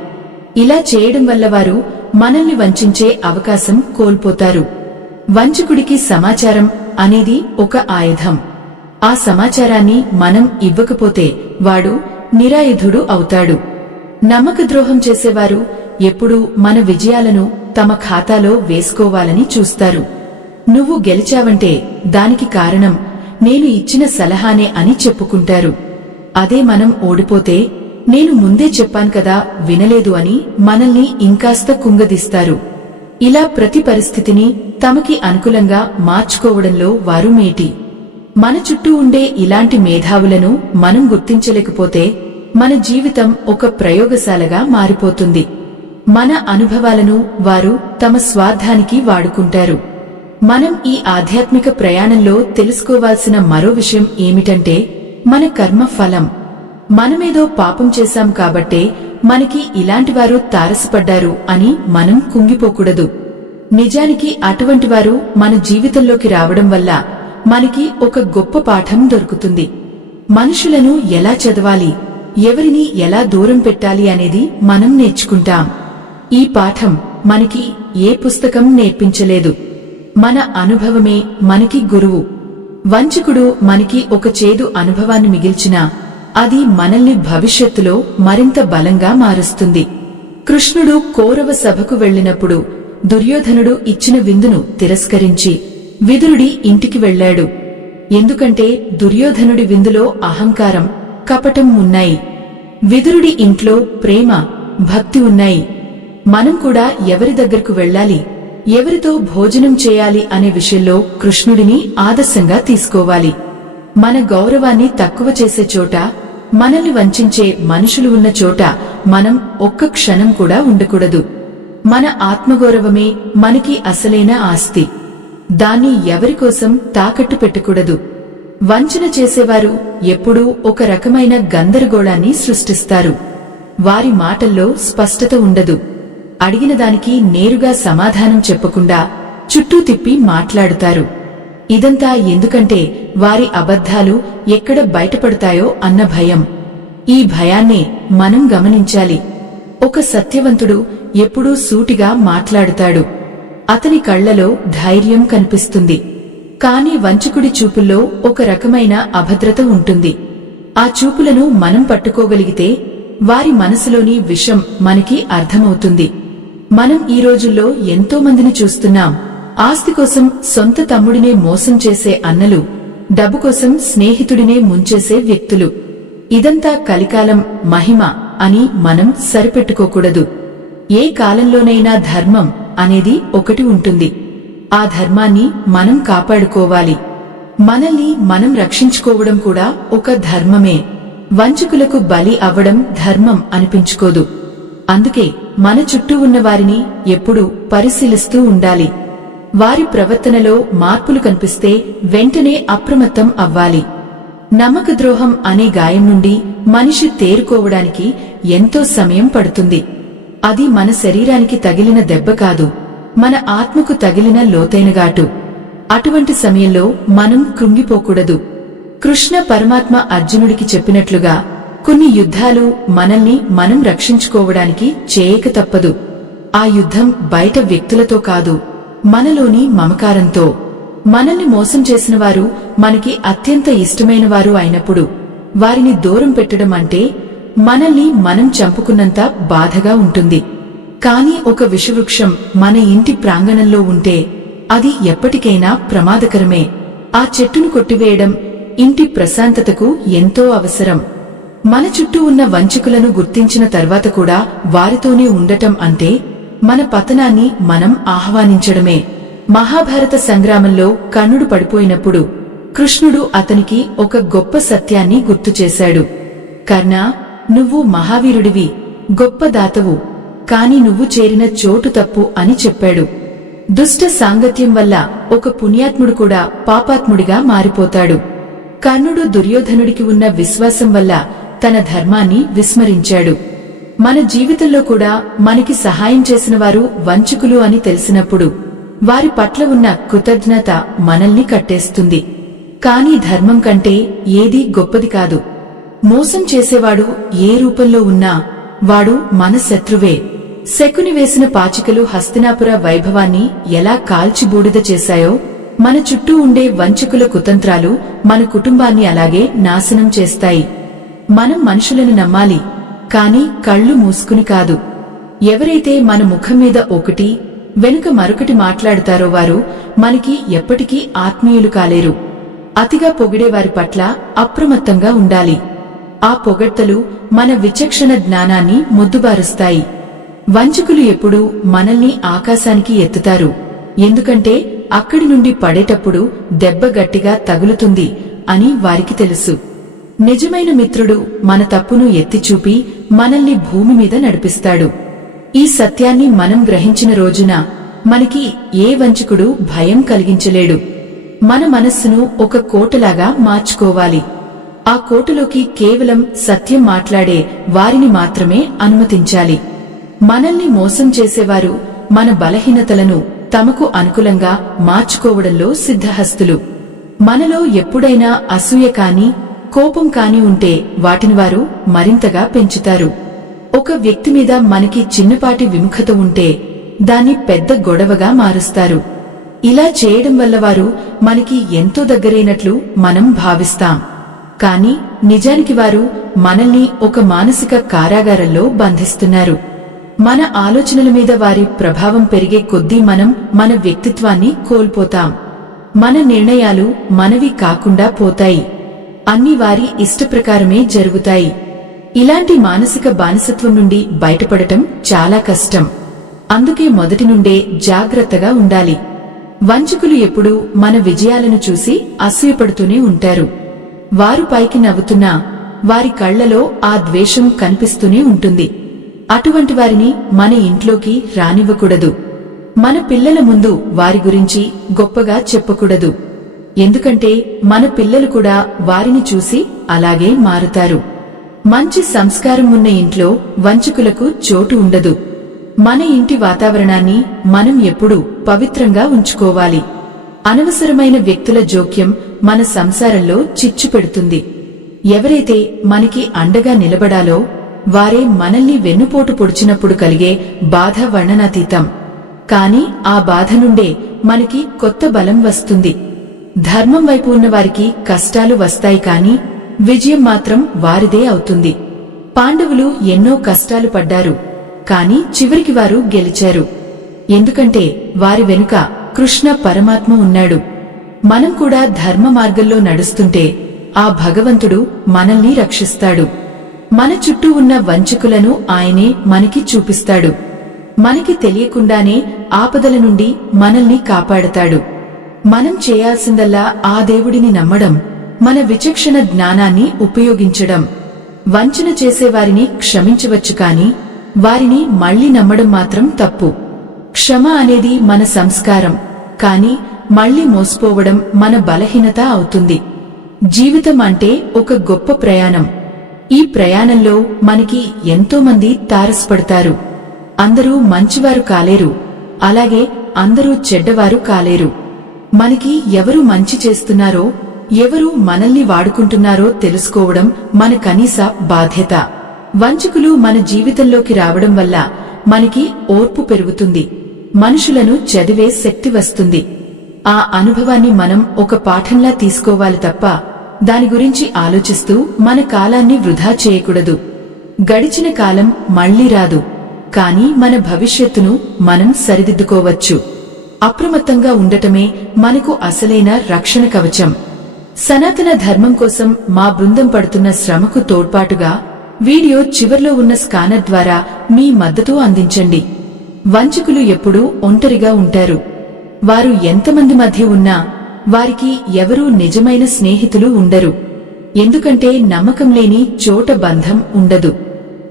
ఇలా చేయడం వల్ల వారు మనల్ని వంచించే అవకాశం కోల్పోతారు. వంచకుడికి సమాచారం అనేది ఒక ఆయుధం. ఆ సమాచారాన్ని మనం ఇవ్వకపోతే వాడు నిరాయుధుడు అవుతాడు. నమ్మకద్రోహం చేసేవారు ఎప్పుడూ మన విజయాలను తమ ఖాతాలో వేసుకోవాలని చూస్తారు. నువ్వు గెలిచావంటే దానికి కారణం నేను ఇచ్చిన సలహానే అని చెప్పుకుంటారు. అదే మనం ఓడిపోతే నేను ముందే చెప్పాను కదా వినలేదు అని మనల్ని ఇంకాస్త కుంగదీస్తారు. ఇలా ప్రతి పరిస్థితిని తమకి అనుకూలంగా మార్చుకోవడంలో వారు మేటి. మన చుట్టూ ఉండే ఇలాంటి మేధావులను మనం గుర్తించలేకపోతే మన జీవితం ఒక ప్రయోగశాలగా మారిపోతుంది. మన అనుభవాలను వారు తమ స్వార్థానికి వాడుకుంటారు. మనం ఈ ఆధ్యాత్మిక ప్రయాణంలో తెలుసుకోవాల్సిన మరో విషయం ఏమిటంటే మన కర్మ ఫలం. మనమేదో పాపం చేశాం కాబట్టే మనకి ఇలాంటివారు తారసపడ్డారు అని మనం కుంగిపోకూడదు. నిజానికి అటువంటివారు మన జీవితంలోకి రావడం వల్ల మనకి ఒక గొప్ప పాఠం దొరుకుతుంది. మనుషులను ఎలా చదవాలి, ఎవరిని ఎలా దూరం పెట్టాలి అనేది మనం నేర్చుకుంటాం. ఈ పాఠం మనకి ఏ పుస్తకం నేర్పించలేదు. మన అనుభవమే మనకి గురువు. వంచకుడు మనకి ఒక చేదు అనుభవాన్ని మిగిల్చినా అది మనల్ని భవిష్యత్తులో మరింత బలంగా మారుస్తుంది. కృష్ణుడు కౌరవ సభకు వెళ్లినప్పుడు దుర్యోధనుడు ఇచ్చిన విందును తిరస్కరించి విదురుడి ఇంటికి వెళ్లాడు. ఎందుకంటే దుర్యోధనుడి విందులో అహంకారం, కపటం ఉన్నాయి. విదురుడి ఇంట్లో ప్రేమ, భక్తి ఉన్నాయి. మనం కూడా ఎవరి దగ్గరకు వెళ్లాలి, ఎవరితో భోజనం చేయాలి అనే విషయంలో కృష్ణుడిని ఆదర్శంగా తీసుకోవాలి. మన గౌరవాన్ని తక్కువ చేసే చోట, మనల్ని వంచించే మనుషులు ఉన్న చోట మనం ఒక్క క్షణం కూడా ఉండకూడదు. మన ఆత్మగౌరవమే మనకి అసలైన ఆస్తి. దాన్ని ఎవరికోసం తాకట్టు పెట్టకూడదు. వంచన చేసేవారు ఎప్పుడూ ఒక రకమైన గందరగోళాన్ని సృష్టిస్తారు. వారి మాటల్లో స్పష్టత ఉండదు. అడిగిన దానికి నేరుగా సమాధానం చెప్పకుండా చుట్టూ తిప్పి మాట్లాడుతారు. ఇదంతా ఎందుకంటే వారి అబద్ధాలు ఎక్కడ బయటపడతాయో అన్న భయం. ఈ భయాన్నే మనం గమనించాలి. ఒక సత్యవంతుడు ఎప్పుడూ సూటిగా మాట్లాడుతాడు. అతని కళ్లలో ధైర్యం కనిపిస్తుంది. కాని వంచకుడి చూపుల్లో ఒక రకమైన అభద్రత ఉంటుంది. ఆ చూపులను మనం పట్టుకోగలిగితే వారి మనసులోని విషం మనకి అర్థమవుతుంది. మనం ఈ రోజుల్లో ఎంతో మందిని చూస్తున్నాం. ఆస్తి కోసం సొంత తమ్ముడినే మోసం చేసే అన్నలు, డబ్బు కోసం స్నేహితుడినే ముంచేసే వ్యక్తులు. ఇదంతా కలికాలం మహిమ అని మనం సరిపెట్టుకోకూడదు. ఏ కాలంలోనైనా ధర్మం అనేది ఒకటి ఉంటుంది. ఆ ధర్మాన్ని మనం కాపాడుకోవాలి. మనల్ని మనం రక్షించుకోవడం కూడా ఒక ధర్మమే. వంచకులకు బలి అవ్వడం ధర్మం అనిపించుకోదు. అందుకే మన చుట్టూ ఉన్న వారిని ఎప్పుడూ పరిశీలిస్తూ ఉండాలి. వారి ప్రవర్తనలో మార్పులు కనిపిస్తే వెంటనే అప్రమత్తం అవ్వాలి. నమ్మకద్రోహం అనే గాయం నుండి మనిషి తేరుకోవడానికి ఎంతో సమయం పడుతుంది. అది మన శరీరానికి తగిలిన దెబ్బ కాదు, మన ఆత్మకు తగిలిన లోతైన ఘాటు. అటువంటి సమయంలో మనం కృంగిపోకూడదు. కృష్ణ పరమాత్మ అర్జునుడికి చెప్పినట్లుగా కొన్ని యుద్ధాలు మనల్ని మనం రక్షించుకోవడానికి చేయక తప్పదు. ఆ యుద్ధం బయట వ్యక్తులతో కాదు, మనలోని మమకారంతో. మనల్ని మోసం చేసిన వారు మనకి అత్యంత ఇష్టమైన వారు అయినప్పుడు వారిని దూరం పెట్టడం అంటే మనల్ని మనం చంపుకున్నంత బాధగా ఉంటుంది. కాని ఒక విషవృక్షం మన ఇంటి ప్రాంగణంలో ఉంటే అది ఎప్పటికైనా ప్రమాదకరమే. ఆ చెట్టును కొట్టివేయడం ఇంటి ప్రశాంతతకు ఎంతో అవసరం. మన చుట్టూ ఉన్న వంచకులను గుర్తించిన తర్వాత కూడా వారితోనే ఉండటం అంటే మన పతనాన్ని మనం ఆహ్వానించడమే. మహాభారత సంగ్రామంలో కర్ణుడు పడిపోయినప్పుడు కృష్ణుడు అతనికి ఒక గొప్ప సత్యాన్ని గుర్తుచేశాడు. కర్ణా, నువ్వు మహావీరుడివి, గొప్ప దాతవు, కాని నువ్వు చేరిన చోటు తప్పు అని చెప్పాడు. దుష్ట సాంగత్యం వల్ల ఒక పుణ్యాత్ముడు కూడా పాపాత్ముడిగా మారిపోతాడు. కర్ణుడు దుర్యోధనుడికి ఉన్న విశ్వాసం వల్ల తన ధర్మాన్ని విస్మరించాడు. మన జీవితంలో కూడా మనకి సహాయం చేసిన వారు వంచకులు అని తెలిసినప్పుడు వారి పట్ల ఉన్న కృతజ్ఞత మనల్ని కట్టేస్తుంది. కాని ధర్మం కంటే ఏదీ గొప్పది కాదు. మోసం చేసేవాడు ఏ రూపంలో ఉన్నా వాడు మన శత్రువే. శకుని వేసిన పాచికలు హస్తినాపుర వైభవాన్ని ఎలా కాల్చి బూడిద చేశాయో మన చుట్టూ ఉండే వంచకుల కుతంత్రాలు మన కుటుంబాన్ని అలాగే నాశనం చేస్తాయి. మనం మనుషులను నమ్మాలి, కాని కళ్ళు మూసుకుని కాదు. ఎవరైతే మన ముఖం మీద ఒకటి వెనుక మరొకటి మాట్లాడుతారో వారు మనకి ఎప్పటికీ ఆత్మీయులు కాలేరు. అతిగా పొగిడేవారి పట్ల అప్రమత్తంగా ఉండాలి. ఆ పొగడ్తలు మన విచక్షణ జ్ఞానాన్ని మొద్దుబారుస్తాయి. వంచకులు ఎప్పుడూ మనల్ని ఆకాశానికి ఎత్తుతారు. ఎందుకంటే అక్కడి నుండి పడేటప్పుడు దెబ్బ గట్టిగా తగులుతుంది అని వారికి తెలుసు. నిజమైన మిత్రుడు మన తప్పును ఎత్తిచూపి మనల్ని భూమి మీద నడిపిస్తాడు. ఈ సత్యాన్ని మనం గ్రహించిన రోజున మనకి ఏ వంచకుడు భయం కలిగించలేడు. మన మనస్సును ఒక కోటలాగా మార్చుకోవాలి. ఆ కోటలోకి కేవలం సత్యం మాట్లాడే వారిని మాత్రమే అనుమతించాలి. మనల్ని మోసం చేసేవారు మన బలహీనతలను తమకు అనుకూలంగా మార్చుకోవడంలో సిద్ధహస్తులు. మనలో ఎప్పుడైనా అసూయ కాని కోపం కాని ఉంటే వాటిని వారు మరింతగా పెంచుతారు. ఒక వ్యక్తి మీద మనకి చిన్నపాటి విముఖత ఉంటే దాన్ని పెద్ద గొడవగా మారుస్తారు. ఇలా చేయడం వల్ల వారు మనకి ఎంతో దగ్గరైనట్లు మనం భావిస్తాం. కాని నిజానికి వారు మనల్ని ఒక మానసిక కారాగారంలో బంధిస్తున్నారు. మన ఆలోచనల మీద వారి ప్రభావం పెరిగే కొద్దీ మనం మన వ్యక్తిత్వాన్ని కోల్పోతాం. మన నిర్ణయాలు మనవి కాకుండా పోతాయి. అన్ని వారి ఇష్టప్రకారమే జరుగుతాయి. ఇలాంటి మానసిక బానిసత్వం నుండి బయటపడటం చాలా కష్టం. అందుకే మొదటి నుండే జాగ్రత్తగా ఉండాలి. వంచకులు ఎప్పుడూ మన విజయాలను చూసి అసూయపడుతూనే ఉంటారు. వారు పైకి నవ్వుతున్నా వారి కళ్లలో ఆ ద్వేషం కనిపిస్తూనే ఉంటుంది. అటువంటి వారిని మన ఇంట్లోకి రానివ్వకూడదు. మన పిల్లల ముందు వారి గురించి గొప్పగా చెప్పకూడదు. ఎందుకంటే మన పిల్లలు కూడా వారిని చూసి అలాగే మారుతారు. మంచి సంస్కారం ఉన్న ఇంట్లో వంచకులకు చోటు ఉండదు. మన ఇంటి వాతావరణాన్ని మనం ఎప్పుడూ పవిత్రంగా ఉంచుకోవాలి. అనవసరమైన వ్యక్తుల జోక్యం మన సంసారంలో చిచ్చు పెడుతుంది. ఎవరైతే మనకి అండగా నిలబడాలో వారే మనల్ని వెన్నుపోటు పొడిచినప్పుడు కలిగే బాధ వర్ణనాతీతం. కాని ఆ బాధ నుండే మనకి కొత్త బలం వస్తుంది. ధర్మం వైపు ఉన్న వారికి కష్టాలు వస్తాయి కాని విజయం మాత్రం వారిదే అవుతుంది. పాండవులు ఎన్నో కష్టాలు పడ్డారు, కాని చివరికి వారు గెలిచారు. ఎందుకంటే వారి వెనుక కృష్ణ పరమాత్మ ఉన్నాడు. మనం కూడా ధర్మ మార్గంలో నడుస్తుంటే ఆ భగవంతుడు మనల్ని రక్షిస్తాడు. మన చుట్టూ ఉన్న వంచకులను ఆయనే మనకి చూపిస్తాడు. మనకి తెలియకుండానే ఆపదల నుండి మనల్ని కాపాడతాడు. మనం చేయాల్సిందల్లా ఆ దేవుడిని నమ్మడం, మన విచక్షణ జ్ఞానాన్ని ఉపయోగించడం. వంచన చేసేవారిని క్షమించవచ్చు కాని వారిని మళ్లీ నమ్మడం మాత్రం తప్పు. క్షమ అనేది మన సంస్కారం, కాని మళ్లీ మోసపోవడం మన బలహీనత అవుతుంది. జీవితం అంటే ఒక గొప్ప ప్రయాణం. ఈ ప్రయాణంలో మనకి ఎంతో మంది తారసపడతారు. అందరూ మంచివారు కాలేరు, అలాగే అందరూ చెడ్డవారు కాలేరు. మనకి ఎవరు మంచి చేస్తున్నారో, ఎవరు మనల్ని వాడుకుంటున్నారో తెలుసుకోవడం మన కనీస బాధ్యత. వంచకులు మన జీవితంలోకి రావడం వల్ల మనకి ఓర్పు పెరుగుతుంది. మనుషులను చదివే శక్తి వస్తుంది. ఆ అనుభవాన్ని మనం ఒక పాఠంలా తీసుకోవాలి తప్ప దాని గురించి ఆలోచిస్తూ మన కాలాన్ని వృధా చేయకూడదు. గడిచిన కాలం మళ్లీ రాదు, కాని మన భవిష్యత్తును మనం సరిదిద్దుకోవచ్చు. అప్రమత్తంగా ఉండటమే మనకు అసలైన రక్షణ కవచం. సనాతన ధర్మం కోసం మా బృందం పడుతున్న శ్రమకు తోడ్పాటుగా వీడియో చివర్లో ఉన్న స్కానర్ ద్వారా మీ మద్దతు అందించండి. వంచకులు ఎప్పుడూ ఒంటరిగా ఉంటారు. వారు ఎంతమంది మధ్య ఉన్నా వారికి ఎవరూ నిజమైన స్నేహితులు ఉండరు. ఎందుకంటే నమ్మకం లేని చోట బంధం ఉండదు.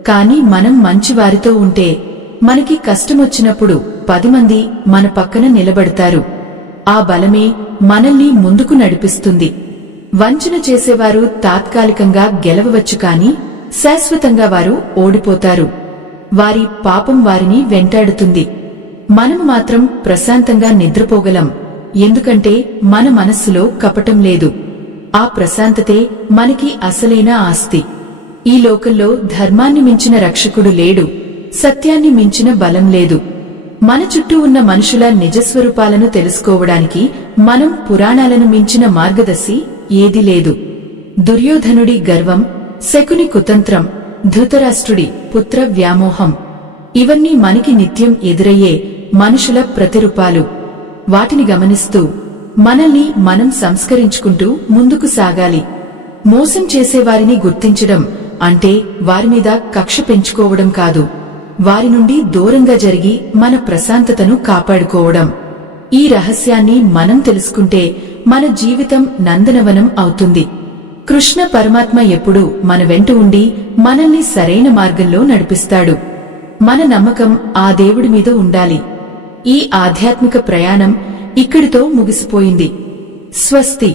కాని మనం మంచివారితో ఉంటే మనకి కష్టమొచ్చినప్పుడు 10 మంది మన పక్కన నిలబడతారు. ఆ బలమే మనల్ని ముందుకు నడిపిస్తుంది. వంచన చేసేవారు తాత్కాలికంగా గెలవవచ్చు కాని శాశ్వతంగా వారు ఓడిపోతారు. వారి పాపం వారిని వెంటాడుతుంది. మనము మాత్రం ప్రశాంతంగా నిద్రపోగలం. ఎందుకంటే మన మనస్సులో కపటం లేదు. ఆ ప్రశాంతతే మనకి అసలైన ఆస్తి. ఈ లోకంలో ధర్మాన్ని మించిన రక్షకుడు లేడు, సత్యాన్ని మించిన బలం లేదు. మన చుట్టూ ఉన్న మనుషుల నిజస్వరూపాలను తెలుసుకోవడానికి మనం పురాణాలను మించిన మార్గదర్శి ఏదీ లేదు. దుర్యోధనుడి గర్వం, శకుని కుతంత్రం, ధృతరాష్ట్రుడి పుత్ర వ్యామోహం ఇవన్నీ మనకి నిత్యం ఎదురయ్యే మనుషుల ప్రతిరూపాలు. వాటిని గమనిస్తూ మనల్ని మనం సంస్కరించుకుంటూ ముందుకు సాగాలి. మోసం చేసేవారిని గుర్తించడం అంటే వారిమీద కక్ష పెంచుకోవడం కాదు, వారి నుండి దూరంగా జరిగి మన ప్రశాంతతను కాపాడుకోవడం. ఈ రహస్యాన్ని మనం తెలుసుకుంటే మన జీవితం నందనవనం అవుతుంది. కృష్ణ పరమాత్మ ఎప్పుడూ మన వెంట ఉండి మనల్ని సరైన మార్గంలో నడిపిస్తాడు. మన నమ్మకం ఆ దేవుడి మీద ఉండాలి. ఈ ఆధ్యాత్మిక ప్రయాణం ఇక్కడితో ముగిసిపోయింది. స్వస్తి.